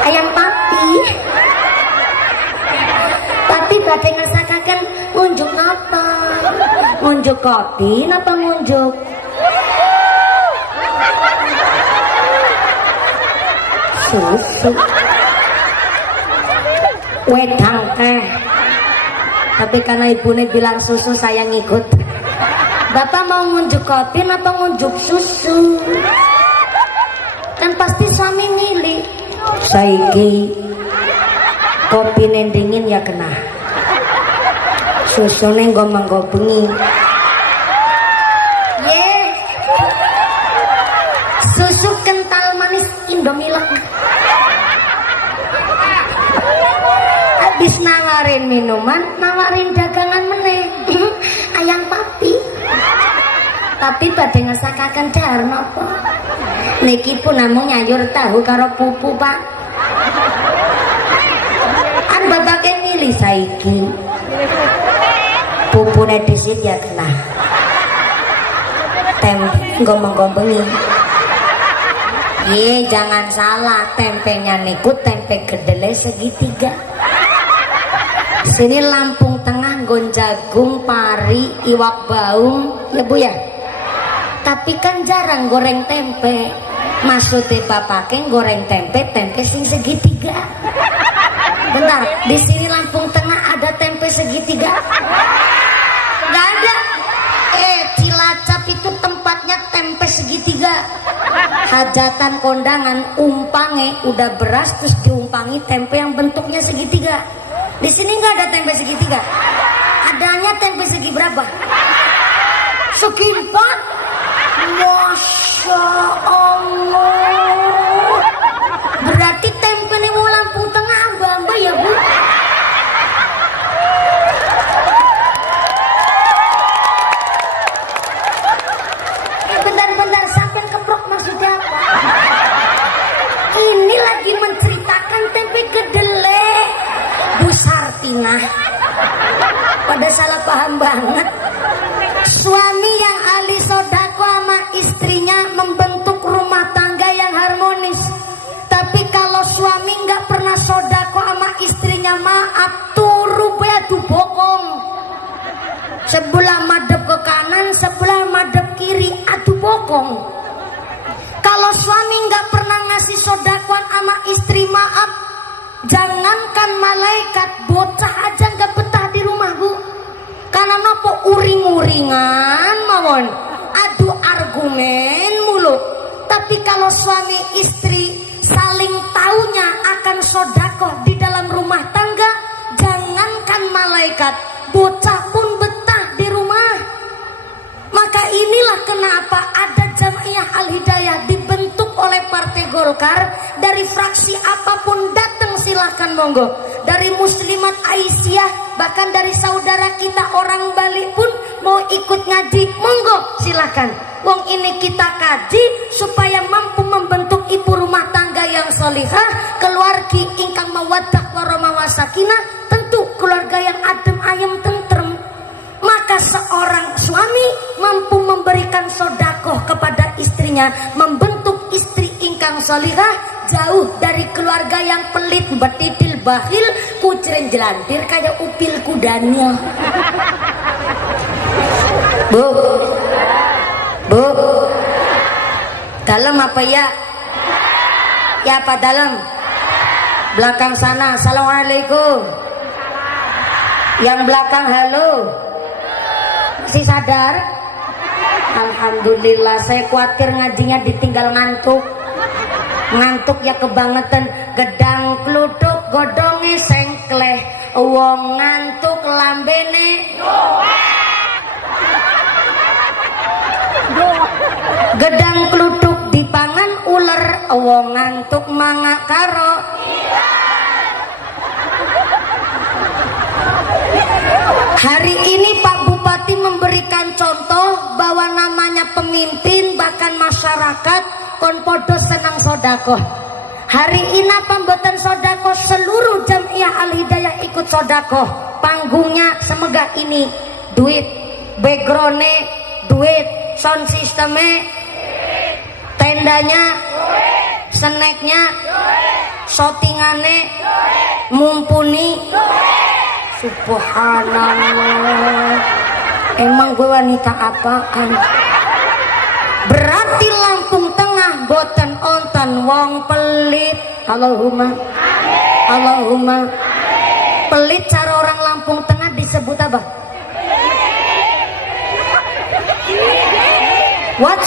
Ayam papi. Papi badhe ngesakaken ngunjuk apa? Ngunjuk kopi napa ngunjuk? Susu. Wedang teh. Tapi karena ibunya bilang susu, saya ngikut. Bapak mau ngunjuk kopi apa ngunjuk susu? Kan pasti suami milih. Saiki kopi nendingin ya kena, susu nenggo manggo bengi. Susu kental manis Indomilk. Habis nawarin minuman, nawarin dagangan meneh. Ayang papi. Tapi badhe ngesakaken dahar napa? Niki pun namung nyayur tahu karo pupu, Pak. babakan milih saiki pupune disit ya kena tempe gombeng-gombengi. Ye jangan salah, tempenya niku tempe kedele segitiga. Sini Lampung Tengah gon jagung, pari, iwak baung ya bu ya. Tapi kan jarang goreng tempe. Maksudnya bapaknya goreng tempe sing segitiga. Bentar, di sini Lampung Tengah ada tempe segitiga? Gak ada. Cilacap itu tempatnya tempe segitiga. Hajatan kondangan umpange udah beras terus diumpangi tempe yang bentuknya segitiga. Di sini nggak ada tempe segitiga. Adanya tempe segi berapa? Segi 4. Masya Allah. Berarti tempe ini mau Lampung Tengah amba ya bu? Bentar, sampai keprok maksudnya apa? Ini lagi menceritakan tempe kedele. Bu Sartina pada salah paham banget. Suami yang ahli sodako sama istrinya membentuk rumah tangga yang harmonis. Tapi kalau suami nggak pernah sodako sama istrinya, maaf turu beatu bokong. Sebelah madep ke kanan, sebelah madep kiri, adu bokong. Kalau suami nggak pernah ngasih sodakoan sama istri, maaf, jangankan malaikat, bocah aja nggak betah di rumah bu. Karena nopo uring-uringan mawon, adu argumen mulu. Tapi kalau suami istri saling taunya akan sodakoh di dalam rumah tangga, jangankan malaikat, bocah pun betah di rumah. Maka inilah kenapa ada Jamiah Al-Hidayah dibentuk oleh Partai Golkar. Dari fraksi apapun datang silahkan monggo. Dari Muslimat Aisyah, bahkan dari saudara kita orang Bali pun mau ikut ngaji, monggo silahkan. Wong ini kita kaji supaya mampu membentuk ibu rumah tangga yang solihah, keluargi ingkang mawaddah warahmah wasakinah, tentu keluarga yang adem ayem tentrem. Maka seorang suami mampu memberikan sodakoh kepada istrinya, membentuk istri ingkang solihah, jauh dari keluarga yang pelit, betidil, bakhil, kucren jelantir kayak upil kudanya. Bu, dalam apa ya? Ya apa dalam? Belakang sana, assalamualaikum. Yang belakang halo. Masih sadar? Alhamdulillah, saya khawatir ngajinya ditinggal ngantuk. Ngantuk ya kebangetan. Gedang kluduk godonge sengkleh, wong ngantuk lambene gedang kluduk dipangan uler, wong ngantuk mangak karo. Hari ini Pak Bupati memberikan contoh bahwa namanya pemimpin bahkan masyarakat kon podo senang sodakoh. Hari ini pembuatan sodakoh, seluruh Jamiah Al-Hidayah ikut sodakoh. Panggungnya semegah ini duit, backgroundnya duit, sound sistemnya, tendanya, snacknya, shootingannya, mumpuni. Subhanallah, emang gue wanita apaan? Berarti Lampung Tengah boten onten wong pelit. Allahumma, Allahumma. Pelit cara orang Lampung Tengah disebut apa? What?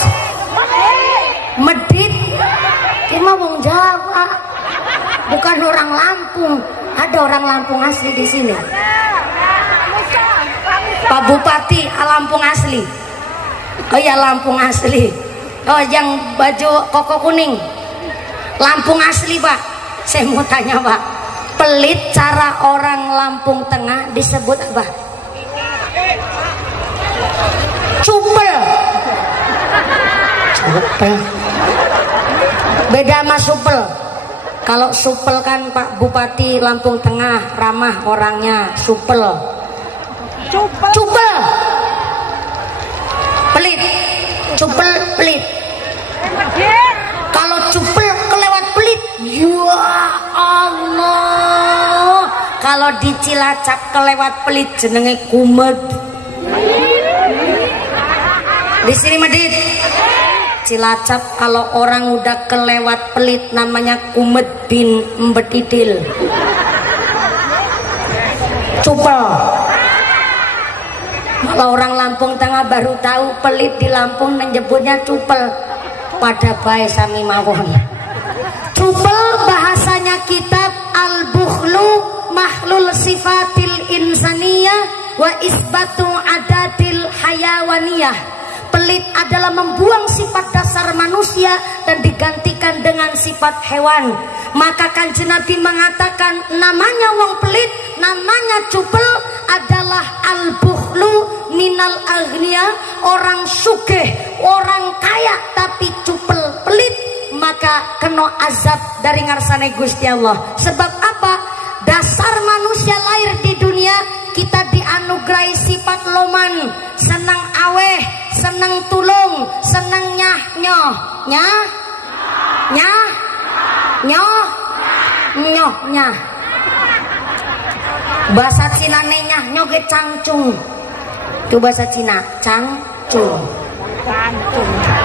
Medit. Cuma wong Jawa, bukan orang Lampung. Ada orang Lampung asli di sini. Pak Bupati Lampung asli. Oh ya, Lampung asli. Oh, yang baju koko kuning Lampung asli Pak. Saya mau tanya Pak, pelit cara orang Lampung Tengah disebut apa? Cupel. Cupel beda sama supel. Kalau supel kan Pak Bupati Lampung Tengah ramah orangnya, supel. Cupel. Pelit. Cupel pelit. Kalau cupel kelewat pelit, ya Allah. Kalau di Cilacap kelewat pelit jenenge kumet. Di sini Medit. Cilacap kalau orang udah kelewat pelit namanya kumet bin mbetidil. Cupel. Kalau orang Lampung Tengah baru tahu pelit di Lampung menyebutnya cupel. Pada bae sami mawon. Cupel bahasanya kitab Al-Bukhlu Mahlul Sifatil Insaniyah wa Isbatu Adatil Hayawaniyah. Pelit adalah membuang sifat dasar manusia dan digantikan dengan sifat hewan. Maka Kanjeng Nabi mengatakan namanya wong pelit, namanya cupel adalah al-bukhlu minal aghnia, orang sugih, orang kaya tapi cupel pelit, maka kena azab dari ngarsane Gusti Allah. Sebab apa? Dasar manusia lahir di dunia kita dianugerahi sifat loman, senang aweh, senang tulung, senang nyah nyoh, nyah nyah nyoh nyoh nyah. Bahasa Cina nyah nyoh ge cangcung. Itu bahasa Cina, cangcung.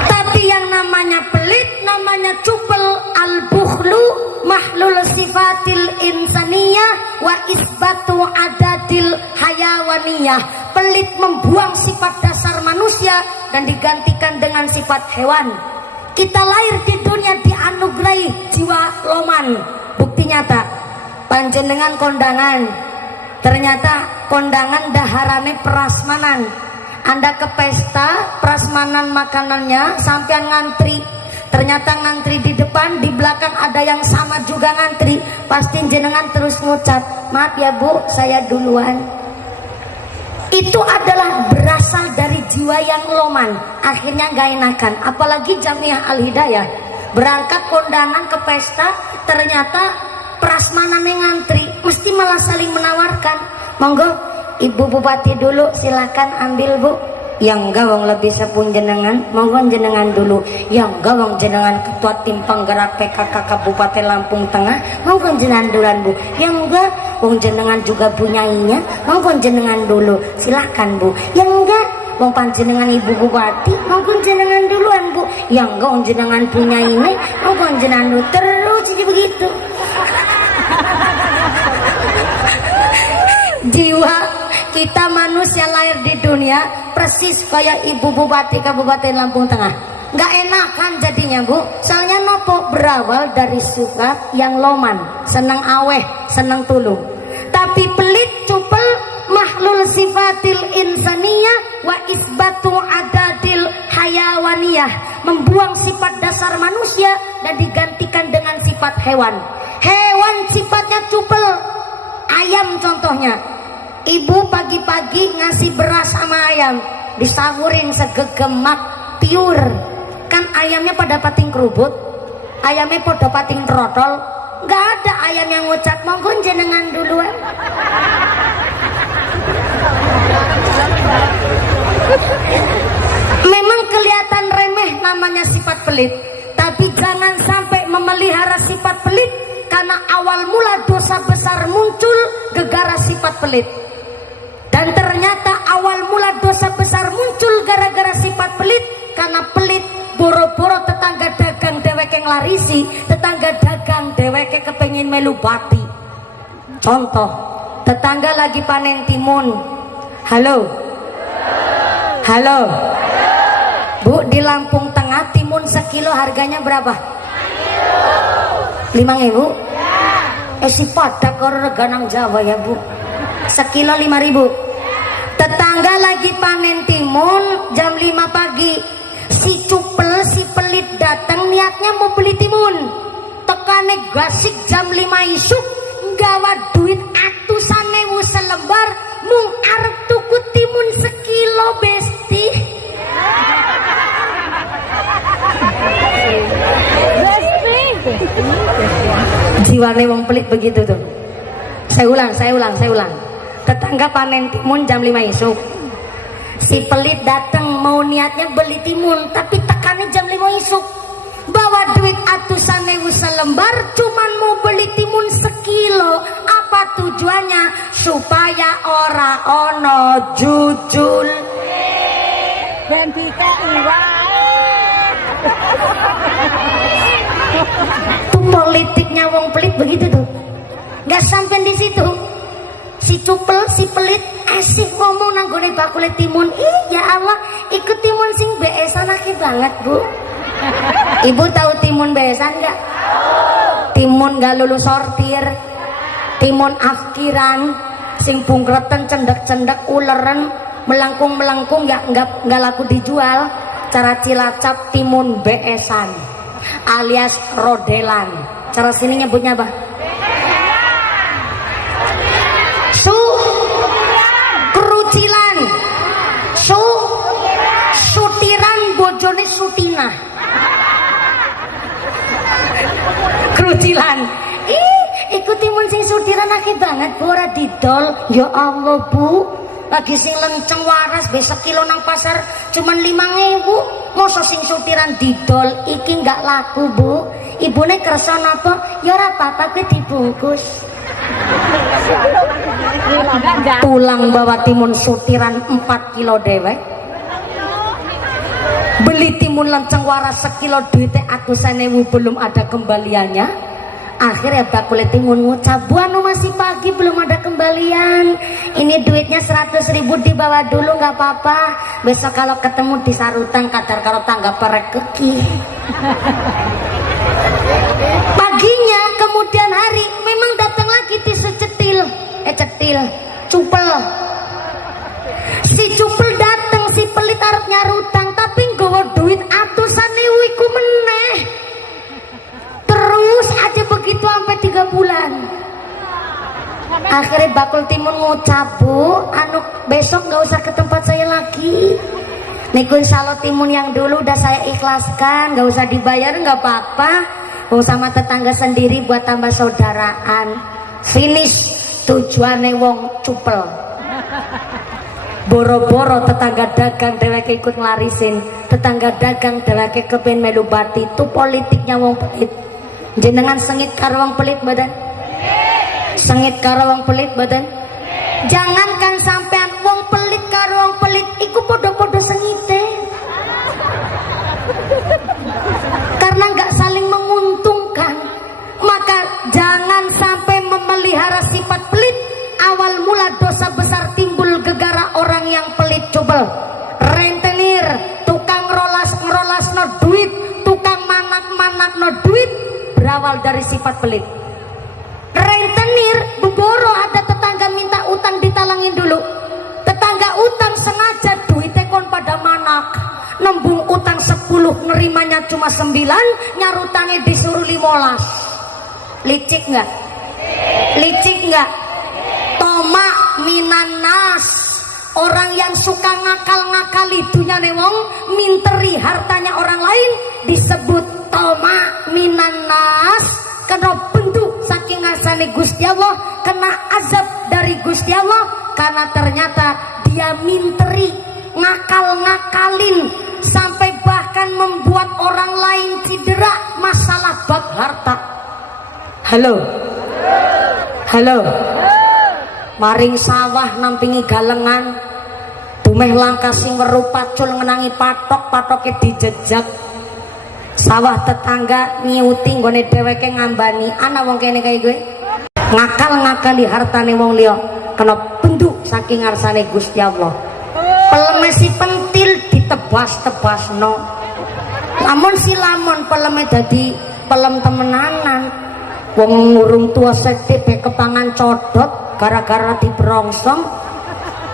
Tapi yang namanya pelit, namanya cupel, al-bukhlu mahlul sifatil insaniyah wa isbatu adadil hayawaniyah. Pelit membuang sifat dasar manusia dan digantikan dengan sifat hewan. Kita lahir di dunia dianugerahi jiwa loman. Bukti nyata, panjenengan kondangan, ternyata kondangan daharane prasmanan. Anda ke pesta, prasmanan makanannya, sampean ngantri. Ternyata ngantri di depan, di belakang ada yang sama juga ngantri. Pasti jenengan terus ngucap, maaf ya Bu, saya duluan. Itu adalah berasal dari jiwa yang loman. Akhirnya gak enakan. Apalagi Jamiah Al-Hidayah, berangkat kondangan ke pesta, ternyata prasmanannya ngantri, mesti malah saling menawarkan. Monggo Ibu Bupati dulu, silakan ambil Bu. Yang enggak wong lebih sepun jenengan, monggo jenengan dulu. Yang enggak wong jenengan ketua tim penggerak PKK Kabupaten Lampung Tengah, monggo jenengan duluan Bu. Yang enggak wong jenengan juga punyainya, monggo jenengan dulu, silakan Bu. Yang enggak wong panjenengan Ibu Bupati, monggo jenengan duluan Bu. Yang enggak wong jenengan punya ini, monggo jenengan dulu. Terus jadi begitu. Jiwa kita manusia lahir di dunia persis kayak Ibu Bupati Kabupaten Lampung Tengah. Nggak enakan jadinya Bu. Soalnya nopo berawal dari sifat yang loman, senang aweh, senang tulung. Tapi pelit, cupel, mahlul sifatil insaniyah wa isbatu adadil hayawaniyah, membuang sifat dasar manusia dan digantikan dengan sifat hewan. Hewan sifatnya cupel. Ayam contohnya, ibu pagi-pagi ngasih beras sama ayam, disahurin segegemak pure. Kan ayamnya pada pating kerubut, ayamnya pada pating trotol. Gak ada ayam yang ngucap monggo jenengan duluan. Memang kelihatan remeh namanya sifat pelit, tapi jangan sampai memelihara sifat pelit. Karena awal mula dosa besar muncul gegara sifat pelit. Dan ternyata awal mula dosa besar muncul gara-gara sifat pelit. Karena pelit boro-boro tetangga dagang deweke nglarisi, tetangga dagang deweke kepengin melu bati. Contoh, tetangga lagi panen timun. Halo, halo Bu, di Lampung Tengah timun sekilo harganya berapa? 5.000? Ya. Si pada karo reganang Jawa ya Bu. Sekilo 5.000. Tetangga lagi panen timun jam 5 pagi. Si cupel, si pelit datang niatnya mau beli timun. Tekane gasik jam 5 isuk, gawa duit atusan ewu selembar, mung arep tuku timun sekilo besti. Jiwane wong pelit begitu tuh. Saya ulang. Tetangga panen timun jam 5 isuk. Si pelit datang mau niatnya beli timun, tapi tekannya jam 5 isuk. Bawa duit atusan ewu selembar, cuman mau beli timun sekilo. Apa tujuannya? Supaya ora ono jujul. Tuh politiknya wong pelit begitu tuh. Gak sampai di situ. Si cupel, si pelit asik ngomong nanggone bakule timun. Ya Allah, ikut timun sing beesan akeh banget, Bu. Ibu tahu timun beesan enggak? Timun gak lulus sortir. Timun afkiran sing bungkreten cendek-cendek uleren melengkung-melengkung ya enggak laku dijual. Cara Cilacap timun beesan alias rodelan. Cara sini nyebutnya apa? Kerucilan. Sutiran bojone Sutina. Kerucilan. Ikut timun sing sutiran akeh banget Bu, ora didol. Ya Allah Bu, lagi sing lenceng waras besok kilo nang pasar cuman 5.000. Mosok sing sutiran didol iki nggak laku Bu. Ibune kersa napa? Ya ora apa-apa kuwi dibungkus. Pulang bawa timun sutiran 4 kilo dewek. Beli timun lenceng waras sekilo duitnya atusan ewu, belum ada kembaliannya. Akhirnya bakule timun ngucap, Bu anu masih pagi belum ada kembalian. Ini duitnya 100.000 dibawa dulu nggak apa-apa. Besok kalau ketemu di sarutang kadar karo tangga perek keki. Paginya kemudian hari memang datang lagi di cupel. Si cupel datang, si pelit arep nyarutang tapi nggawa duit atusan ewu iku meneh. Terus aja begitu sampai 3 bulan. Akhirnya bakul timun ngucap, Bu anu besok nggak usah ke tempat saya lagi. Niku insyaallah timun yang dulu udah saya ikhlaskan, nggak usah dibayar, nggak apa-apa. Mau sama tetangga sendiri buat tambah saudaraan. Finish tujuannya wong cupel. Boro-boro tetangga dagang dheweke ikut nglarisin. Tetangga dagang dheweke kepen melu bati. Itu politiknya wong pelit. Jenengan sengit karo wong pelit badan? Sengit karo wong pelit badan? Jangankan sampean wong pelit karo wong pelit iku podo-podo sengite. Karena nggak saling menguntungkan. Maka jangan sampai memelihara sifat pelit. Awal mula dosa besar timbul gegara orang yang pelit. Coba rentenir, tukang ngerolas no duit, tukang manak no duit, berawal dari sifat pelit. Rentenir beboro, ada tetangga minta utang ditalangin dulu. Tetangga utang sengaja duitnya kon pada manak. Nembung utang 10 nerimanya cuma 9, nyarutangnya disuruh 15. Licik nggak? Licik nggak? Toma minanas, orang yang suka ngakal-ngakali dunyane wong, minteri hartanya orang lain disebut toma minanas. Kena bentuk saking ngasane Gusti Allah, kena azab dari Gusti Allah karena ternyata dia minteri, ngakal-ngakalin sampai bahkan membuat orang lain cedera masalah bab harta. Halo. Maring sawah nampingi galengan, bumeh langka sing weruh pacul ngenangi patok-patoke dijejak. Sawah tetangga nyiuti nggone dheweke ngambani, ana wong kene kaya gue ngakal-ngakali hartane wong liya, kena bentuk saking ngarsane Gusti Allah. Peleme si pentil ditebas-tebasno. Lamun si lamon peleme dadi pelem temenanan. Wong ngurung tua sekti be kepangan codot gara-gara diberongsong.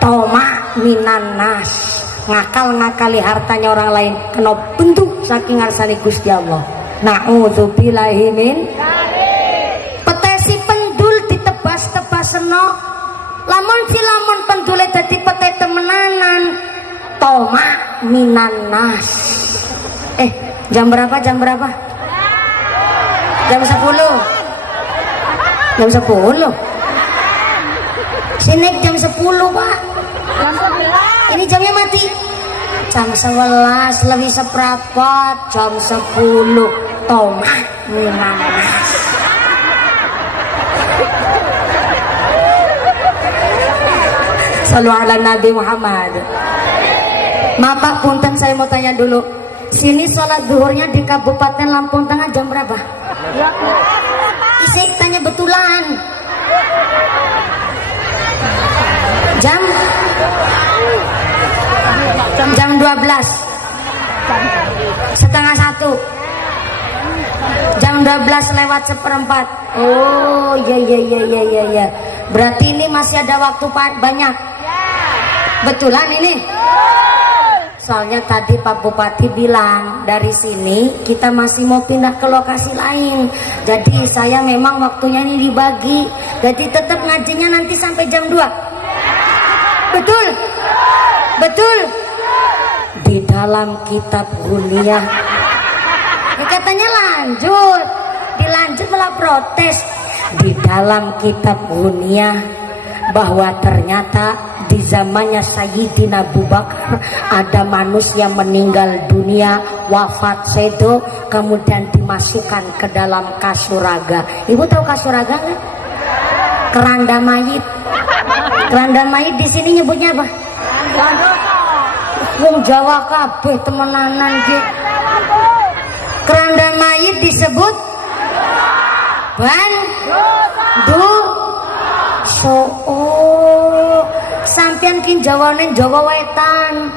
Toma minanas, ngakal-ngakali hartanya orang lain, kena bentuk saking ngarsane Gusti Allah. Na'udzubillahi min petesi pendul ditebas-tebasno. Lamun si lamon pendule dadi pete temenanan, toma minanas. Jam berapa? Jam 10. Jam 10. Sini jam 10 Pak. Ini jamnya mati. Jam 11 lebih seperempat, jam 10 tomah nanas. Sallu ala Nabi Muhammad. Maaf Pak, punten saya mau tanya dulu. Sini sholat zuhurnya di Kabupaten Lampung Tengah jam berapa? Isik tanya betulan. Jam 12. Setengah 1. Jam 12 lewat seperempat. Oh iya. Berarti ini masih ada waktu banyak. Betulan ini? Soalnya tadi Pak Bupati bilang dari sini kita masih mau pindah ke lokasi lain. Jadi saya memang waktunya ini dibagi. Jadi tetap ngajinya nanti sampai jam 2. Betul? Betul? Di dalam kitab Guniyah katanya lanjut. Dilanjut malah protes. Di dalam kitab Guniyah bahwa ternyata di zamannya Sayyidina Abu Bakar ada manusia meninggal dunia, wafat sedo, kemudian dimasukkan ke dalam kasuraga. Ibu tahu kasuraga nggak? Keranda mayit. Keranda mayit di sini nyebutnya apa? Wong Jawa kabeh temenanan ki. Keranda mayit disebut sampean kin Jawane Jawa Wetan.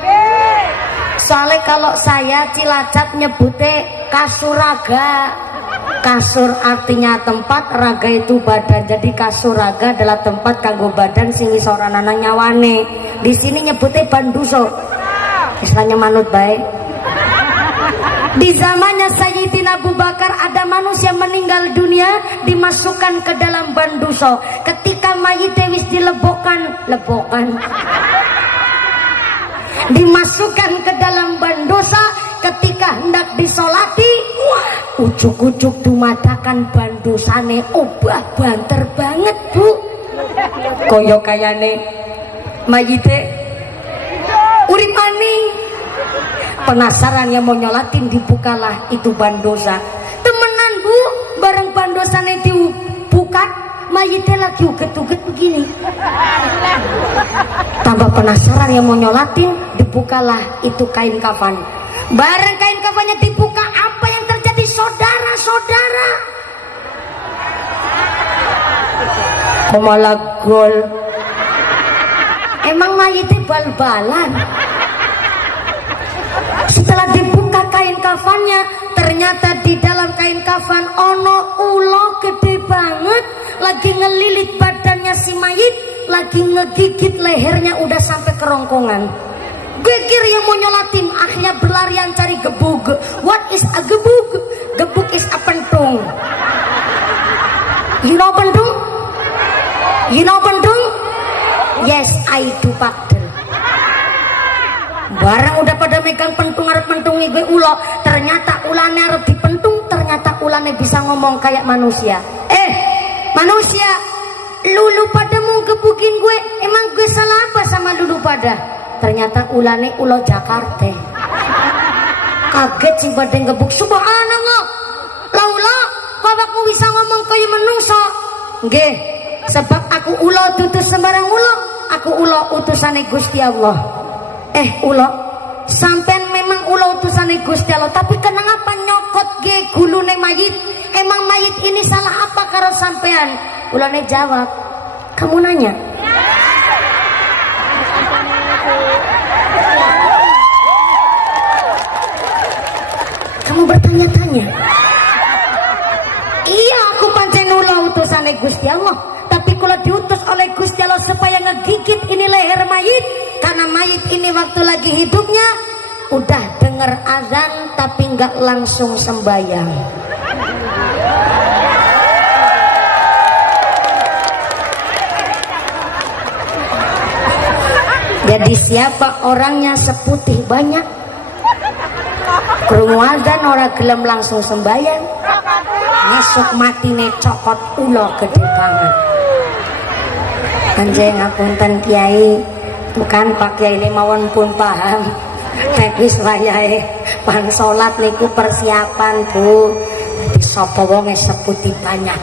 Soalnya kalau saya Cilacap nyebute kasuraga. Kasur artinya tempat, raga itu badan. Jadi kasuraga adalah tempat kanggo badan sing isoranana nyawane. Di sini nyebute banduso. Istilahnya manut baik. Di zamannya Sayyidina Abu Bakar ada manusia meninggal dunia dimasukkan ke dalam banduso. Ketika mayit wis dilebokan, dimasukkan ke dalam bandosa, ketika hendak disolati, ujuk-ujuk dumadakan bandosane obah banter banget Bu. Koyo kayane mayite urip maning. Penasaran yang mau nyolatin, dibukalah itu bandosa. Temenan Bu, bareng bandosane dibuka, mayitnya lagi uget-uget begini. Tambah penasaran yang mau nyolatin, dibukalah itu kain kafan. Bareng kain kafannya dibuka, apa yang terjadi saudara-saudara? Kok malah gol? Emang mayitnya bal-balan? Setelah dibuka kain kafannya, ternyata di dalam kain kafan ono ulo gede banget, lagi ngelilit badannya si mayit, lagi ngegigit lehernya udah sampai kerongkongan. Geger yang mau nyolatin, akhirnya berlarian cari gebug. What is a gebug? Gebug is a pentung. You know pentung? You know pentung? Yes, I do Pak. Barang udah pada megang pentung, harus pentungi gue ulo. Ternyata ulane harus dipentung. Ternyata ulane bisa ngomong kayak manusia. Manusia, lulu pada mau gebukin gue. Emang gue salah apa sama lulu pada? Ternyata ulane ulo Jakarta. Kaget sih pada gebuk. Subhanallah. Laula, bapakmu bisa ngomong kayak menungso. Nggih, sebab aku ulo tutus sembarang ulo. Aku ulo utusane Gusti Allah. Ulo, sampean memang ulo utusane Gusti Allah, tapi kenapa nyokot ge gulune mayit? Emang mayit ini salah apa karo sampean? Ulone jawab, kamu nanya. Kamu bertanya-tanya. Iya, aku pancen ulo utusane Gusti Allah, tapi kalau diutus oleh Gusti Allah supaya ngegigit ini leher mayit, karena mayit ini waktu lagi hidupnya udah denger azan tapi nggak langsung sembahyang. Jadi siapa orangnya seputih banyak, krungu azan orang gelem langsung sembahyang, ngesuk matine cokot ulo gede banget. Anjing ngapunten Kiai, bukan Pak Kiai ini mawon pun paham. Nek wis wayahe pan salat niku persiapan Bu. Dadi sapa wonge seputi banyak.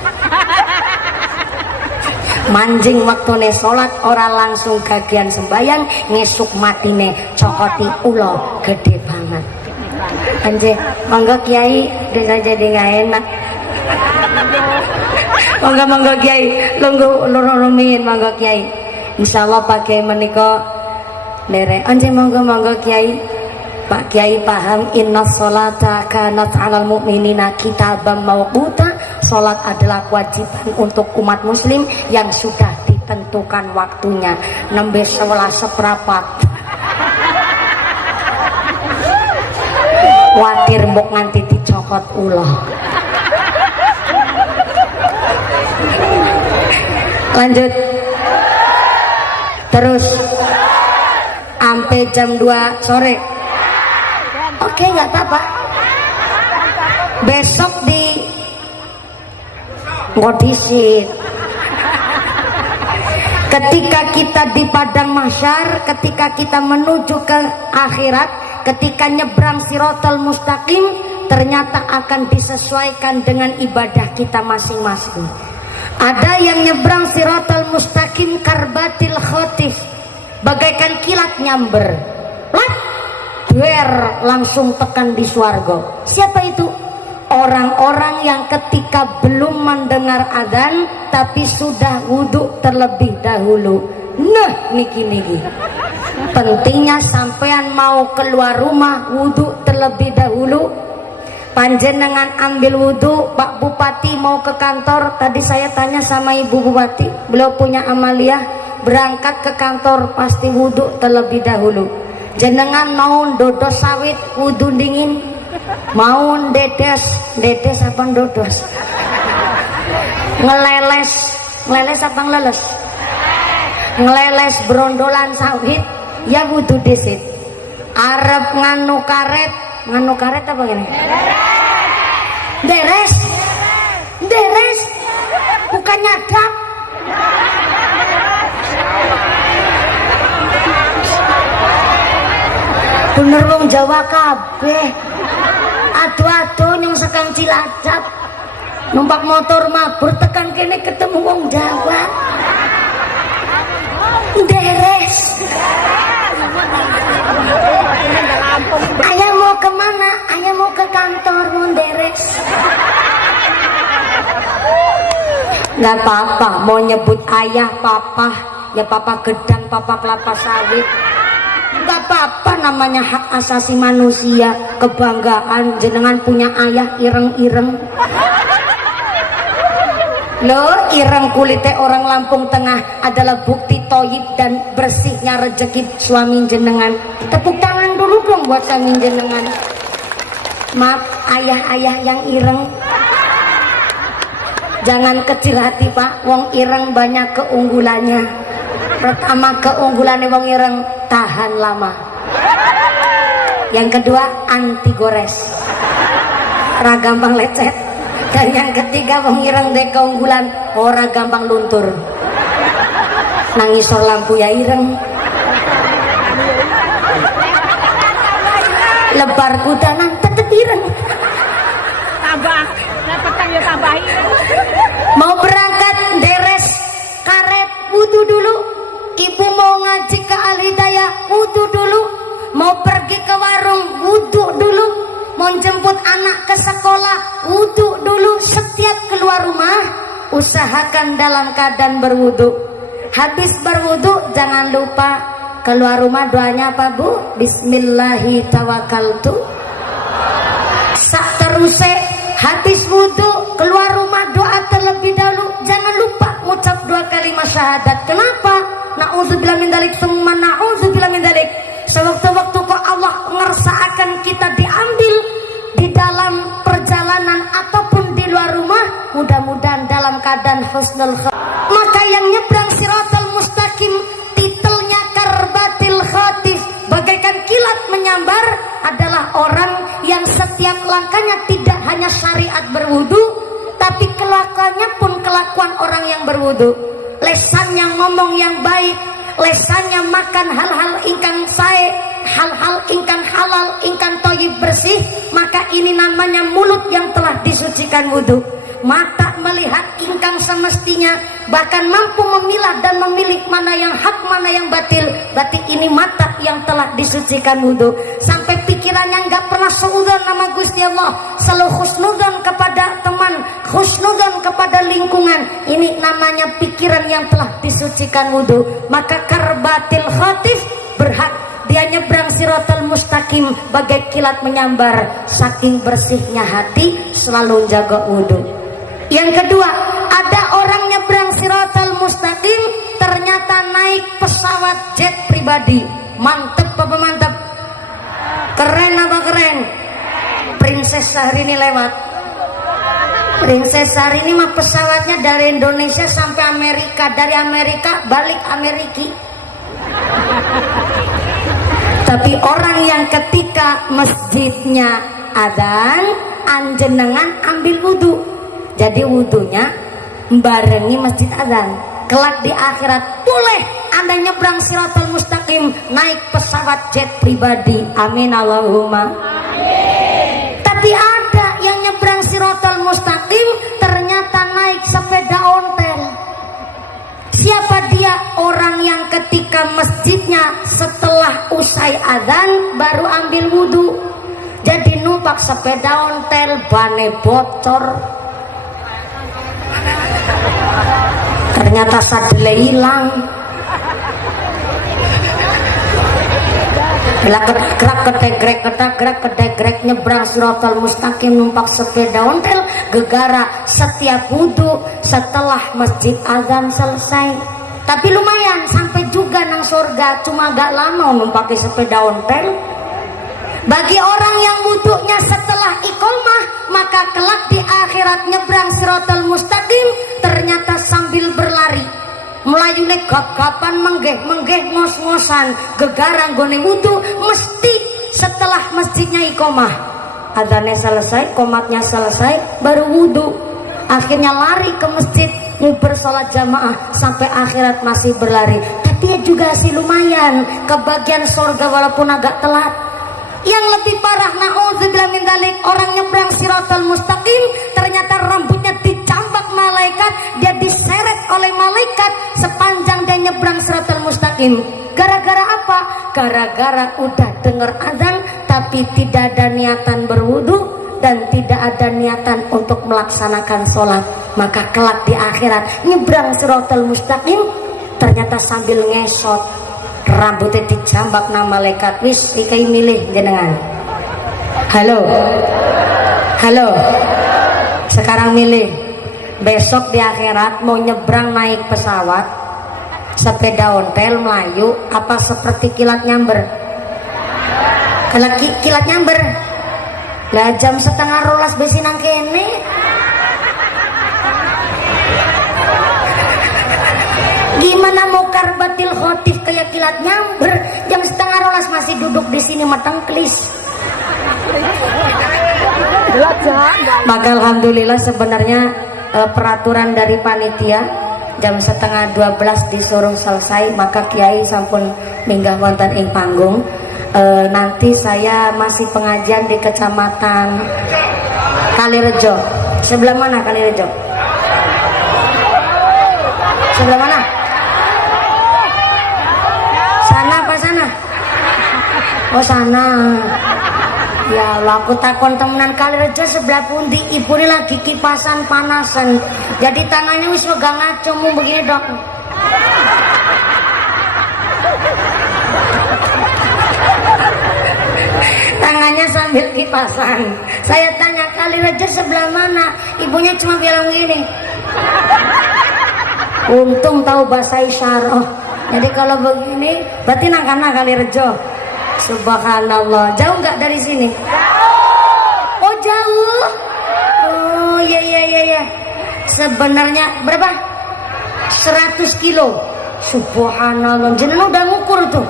Manjing waktune salat ora langsung gagian sembayang ngesuk matine cokoti ulo gede banget. Anjing, monggo Kiai dengan jadi nggak enak. Monggo Kiai, lungguh rumiyin monggo Kiai. Insyaallah Pak Kiai menika derek. Anjing monggo Kiai. Pak Kiai paham inna sholata kanat 'alal mu'minina kitaban mawquta. Salat adalah kewajiban untuk umat muslim yang sudah ditentukan waktunya. Nembe 11 seprapat. Watir mbok nganti dicokot ulah. Lanjut. Terus sampai jam 2 sore. Oke, nggak apa-apa. Besok di ngodisin. Ketika kita di padang mahsyar, ketika kita menuju ke akhirat, ketika nyebrang Siratal Mustaqim, ternyata akan disesuaikan dengan ibadah kita masing-masing. Ada yang nyebrang Siratal Mustaqim karbatil khotif, bagaikan kilat nyamber, langsung tekan di swarga. Siapa itu? Orang-orang yang ketika belum mendengar adzan tapi sudah wudhu terlebih dahulu. Nah, niki pentingnya sampean mau keluar rumah wudhu terlebih dahulu. Panjenengan ambil wudhu, Pak Bupati mau ke kantor. Tadi saya tanya sama Ibu Bupati, beliau punya amaliyah berangkat ke kantor pasti wudhu terlebih dahulu. Jenengan mau dodos sawit wudhu dingin, mau dedes apa dodos, ngeleles apa ngeleles, ngeleles brondolan sawit ya wudhu disit. Arep nganu karet apa gini? Deres, bukan nyadap. Bener wong Jawa kabeh. Aduh nyong sekang Cilacap. Numpak motor mabur tekan kene ketemu wong Jawa. Deres. Ayah mau kemana? Ayah mau ke kantor, mau deres. Gak apa-apa, mau nyebut ayah, papa, ya papa gedang, papa kelapa sawit. Gak apa-apa, namanya hak asasi manusia. Kebanggaan jenengan punya ayah ireng-ireng. Loh, ireng kulitnya orang Lampung Tengah adalah bukti toyib dan bersihnya rezeki suami jenengan. Tepuk tangan dulu dong buat suami jenengan. Maaf ayah-ayah yang ireng, jangan kecil hati Pak. Wong ireng banyak keunggulannya. Pertama, keunggulannya wong ireng tahan lama. Yang kedua, anti gores, ora gampang lecet. Dan yang ketiga, wong ireng dek keunggulan ora gampang luntur. Nangisor lampu ya ireng, lebar kudanan tetep ireng. Tambah, petang ya tambah ireng. Mau berangkat deres karet wudu dulu. Ibu mau ngaji ke Al-Hidayah wudu dulu. Mau pergi ke warung wudu dulu. Mau jemput anak ke sekolah wudu dulu. Setiap keluar rumah usahakan dalam keadaan berwudu. Habis berwudu jangan lupa keluar rumah doanya apa Bu? Bismillahi tawakkaltu. Sak teruse habis wudu keluar rumah doa terlebih dahulu. Jangan lupa ucap 2 kalimat syahadat. Kenapa? Na'udzubillah min dzalik summa na'udzubillah min dzalik. Sewaktu-waktu kok Allah ngersaakan kita diambil di dalam perjalanan ataupun di luar rumah, mudah-mudahan dalam keadaan husnul khatimah. Maka yang nyebrang Siratal Mustaqim, titelnya karbatil khatif, bagaikan kilat menyambar, adalah orang yang setiap langkahnya tidak hanya syariat berwudu, kelakuan orang yang berwudu. Lesannya ngomong yang baik, lesannya makan hal-hal ingkang sae, hal-hal ingkang halal, ingkang thayyib bersih, maka ini namanya mulut yang telah disucikan wudu. Mata melihat ingkang semestinya, bahkan mampu memilah dan memilih mana yang hak mana yang batil, berarti ini mata yang telah disucikan wudu. Sampai pikirannya nggak pernah suudzon nama Gusti Allah, selalu husnudzon kepada teman, husnudzon kepada lingkungan, ini namanya pikiran yang telah disucikan wudu. Maka karbatil khatif berhak dia nyebrang siratal mustaqim bagai kilat menyambar, saking bersihnya hati selalu jaga wudu. Yang kedua, ada orang nyebrang siratal mustaqim ternyata naik pesawat jet pribadi. Mantep apa mantep? Keren apa keren? Princess Syahrini lewat. Princess Syahrini mah pesawatnya dari Indonesia sampai Amerika, dari Amerika balik Amerika. Tapi orang yang ketika masjidnya adzan, anjenengan ambil wudu, jadi wudunya barengi masjid adzan. Kelak di akhirat boleh Anda nyebrang siratal mustaqim naik pesawat jet pribadi. Amin Allahumma amin. Tapi ada yang nyebrang siratal mustaqim ternyata naik sepeda ontel. Siapa dia? Orang yang ketika masjidnya setelah usai adzan baru ambil wudu, jadi numpak sepeda ontel, bane bocor, ternyata sadele hilang. Gerak kedegrek nyebrang siratal mustaqim numpak sepeda ontel gegara setiap wudu setelah masjid azan selesai. Tapi lumayan sampai juga nang surga, cuma agak lama numpaki sepeda ontel. Bagi orang yang wudunya setelah iqomah, maka kelak di akhirat nyebrang siratal mustaqim ternyata sambil berlari, melayune gap-gapan, menggeh ngos-ngosan, gegarang gone wudu, mesti setelah masjidnya iqomah, adzannya selesai, komatnya selesai, baru wudu. Akhirnya lari ke masjid, nguber sholat jamaah sampai akhirat masih berlari. Tapi ya juga sih lumayan kebagian surga walaupun agak telat. Yang lebih parah, na'udzubillah min dzalik, orang nyebrang siratal mustaqim ternyata rambutnya dicambak malaikat, dia diseret oleh malaikat sepanjang dia nyebrang siratal mustaqim. Gara-gara apa? Gara-gara udah dengar azan tapi tidak ada niatan berwudu dan tidak ada niatan untuk melaksanakan sholat. Maka kelak di akhirat nyebrang siratal mustaqim ternyata sambil ngesot, rambutnya dicambak nama malaikat. Wis ikai milih jenengan. Halo, sekarang milih. Besok di akhirat mau nyebrang naik pesawat, sepeda ontel melayu, apa seperti kilat nyamber? Kalau kilat nyamber lah jam setengah rolas besi nang kene. Gimana mau karbatil khotif kayak kilat nyamber? Jam setengah rolas masih duduk di sini matengklis. Maka alhamdulillah sebenarnya peraturan dari panitia jam setengah 12 disuruh selesai, maka kiai sampun minggah wonten ing panggung. Nanti saya masih pengajian di kecamatan Kalirejo. Sebelah mana Kalirejo? Sebelah mana? Sana apa sana? Oh sana. Ya Allah, aku takon temenan Kalirejo sebelah pundi. Ibu ini lagi kipasan panasan, jadi tangannya wis megang ngacomu begini dok. Tangannya sambil kipasan. Saya tanya Kalirejo sebelah mana, ibunya cuma bilang gini. Untung tahu bahasa isyarat. Jadi kalau begini berarti nangkana Kalirejo. Subhanallah. Jauh nggak dari sini? Oh jauh. Oh iya. Sebenarnya berapa? 100 kilo. Subhanallah. Jenengan udah ngukur tuh.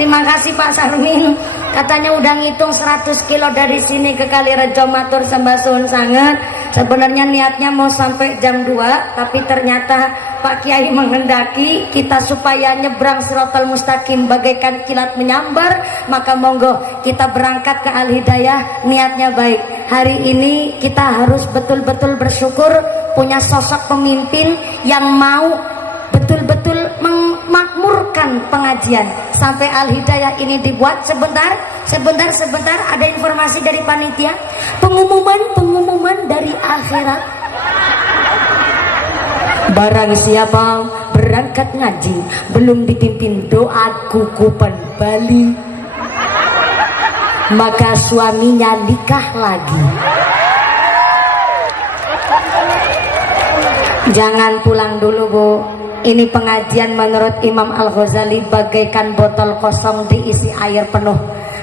Terima kasih Pak Sarmin, katanya udah ngitung 100 kilo dari sini ke Kalirejo. Matur sembah suwun sangat. Sebenarnya niatnya mau sampai jam 2, tapi ternyata Pak Kiai menghendaki kita supaya nyebrang Shiratal Mustaqim bagaikan kilat menyambar. Maka monggo kita berangkat ke Al Hidayah, niatnya baik. Hari ini kita harus betul-betul bersyukur punya sosok pemimpin yang mau betul-betul memakmurkan pengajian sampai Al Hidayah ini dibuat. Sebentar, ada informasi dari panitia, pengumuman dari akhirat. Barang siapa berangkat ngaji belum dipimpin doa kukupan Bali, maka suaminya nikah lagi. Jangan pulang dulu, Bu. Ini pengajian menurut Imam Al-Ghazali bagaikan botol kosong diisi air penuh.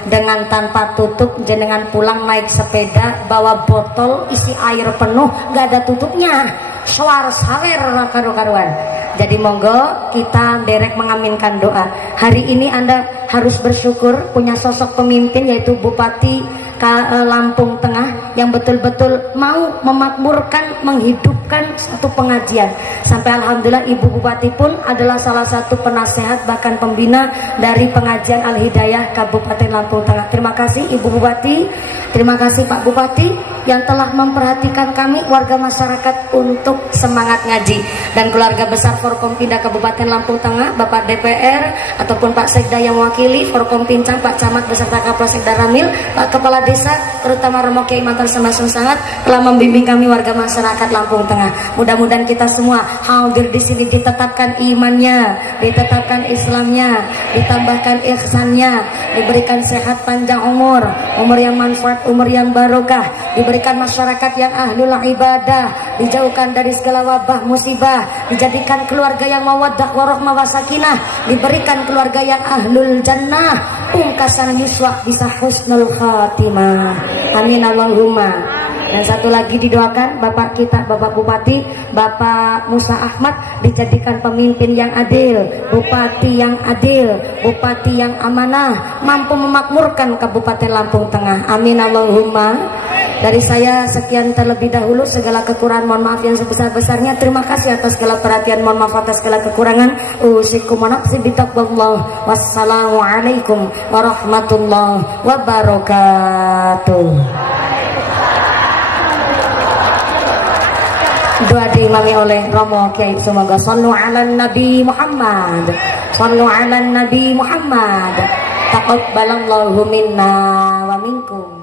Dengan tanpa tutup, jenengan pulang naik sepeda bawa botol isi air penuh, gak ada tutupnya, suar sawer karu-karuan. Jadi monggo kita derek mengaminkan doa. Hari ini Anda harus bersyukur punya sosok pemimpin yaitu Bupati Lampung Tengah yang betul-betul mau memakmurkan, menghidupkan satu pengajian. Sampai alhamdulillah Ibu Bupati pun adalah salah satu penasehat bahkan pembina dari pengajian Al Hidayah Kabupaten Lampung Tengah. Terima kasih Ibu Bupati, terima kasih Pak Bupati yang telah memperhatikan kami warga masyarakat untuk semangat ngaji. Dan keluarga besar Forkompinda Kabupaten Lampung Tengah, Bapak DPR ataupun Pak Sekda yang mewakili, Forkompincang, Pak Camat beserta Kapolsek Daramil, Pak Kepala Desa, terutama Romo Kiai Mantan Sembasung sangat telah membimbing kami warga masyarakat Lampung Tengah. Mudah-mudahan kita semua hadir di sini ditetapkan imannya, ditetapkan Islamnya, ditambahkan ihsannya, diberikan sehat panjang umur yang manfaat, umur yang barokah, diberikan masyarakat yang ahlul ibadah, dijauhkan dari segala wabah musibah, dijadikan keluarga yang mawaddah warahmah wasakinah, diberikan keluarga yang ahlul jannah, pungkasan yuswa bisa husnul khatimah. Amin Allahumma. Dan satu lagi didoakan Bapak kita, Bapak Bupati, Bapak Musa Ahmad dijadikan pemimpin yang adil, Bupati yang adil, Bupati yang amanah, mampu memakmurkan Kabupaten Lampung Tengah. Amin Allahumma. Dari saya sekian terlebih dahulu, segala kekurangan mohon maaf yang sebesar-besarnya. Terima kasih atas segala perhatian, mohon maaf atas segala kekurangan. Usikum wa nafsi bitaqwallah. Wassalamualaikum warahmatullahi wabarakatuh. Doa diimami oleh Romo Kiai. Semoga sallu ala Nabi Muhammad, sallu ala Nabi Muhammad. Taqabbalallahu minna wa minkum.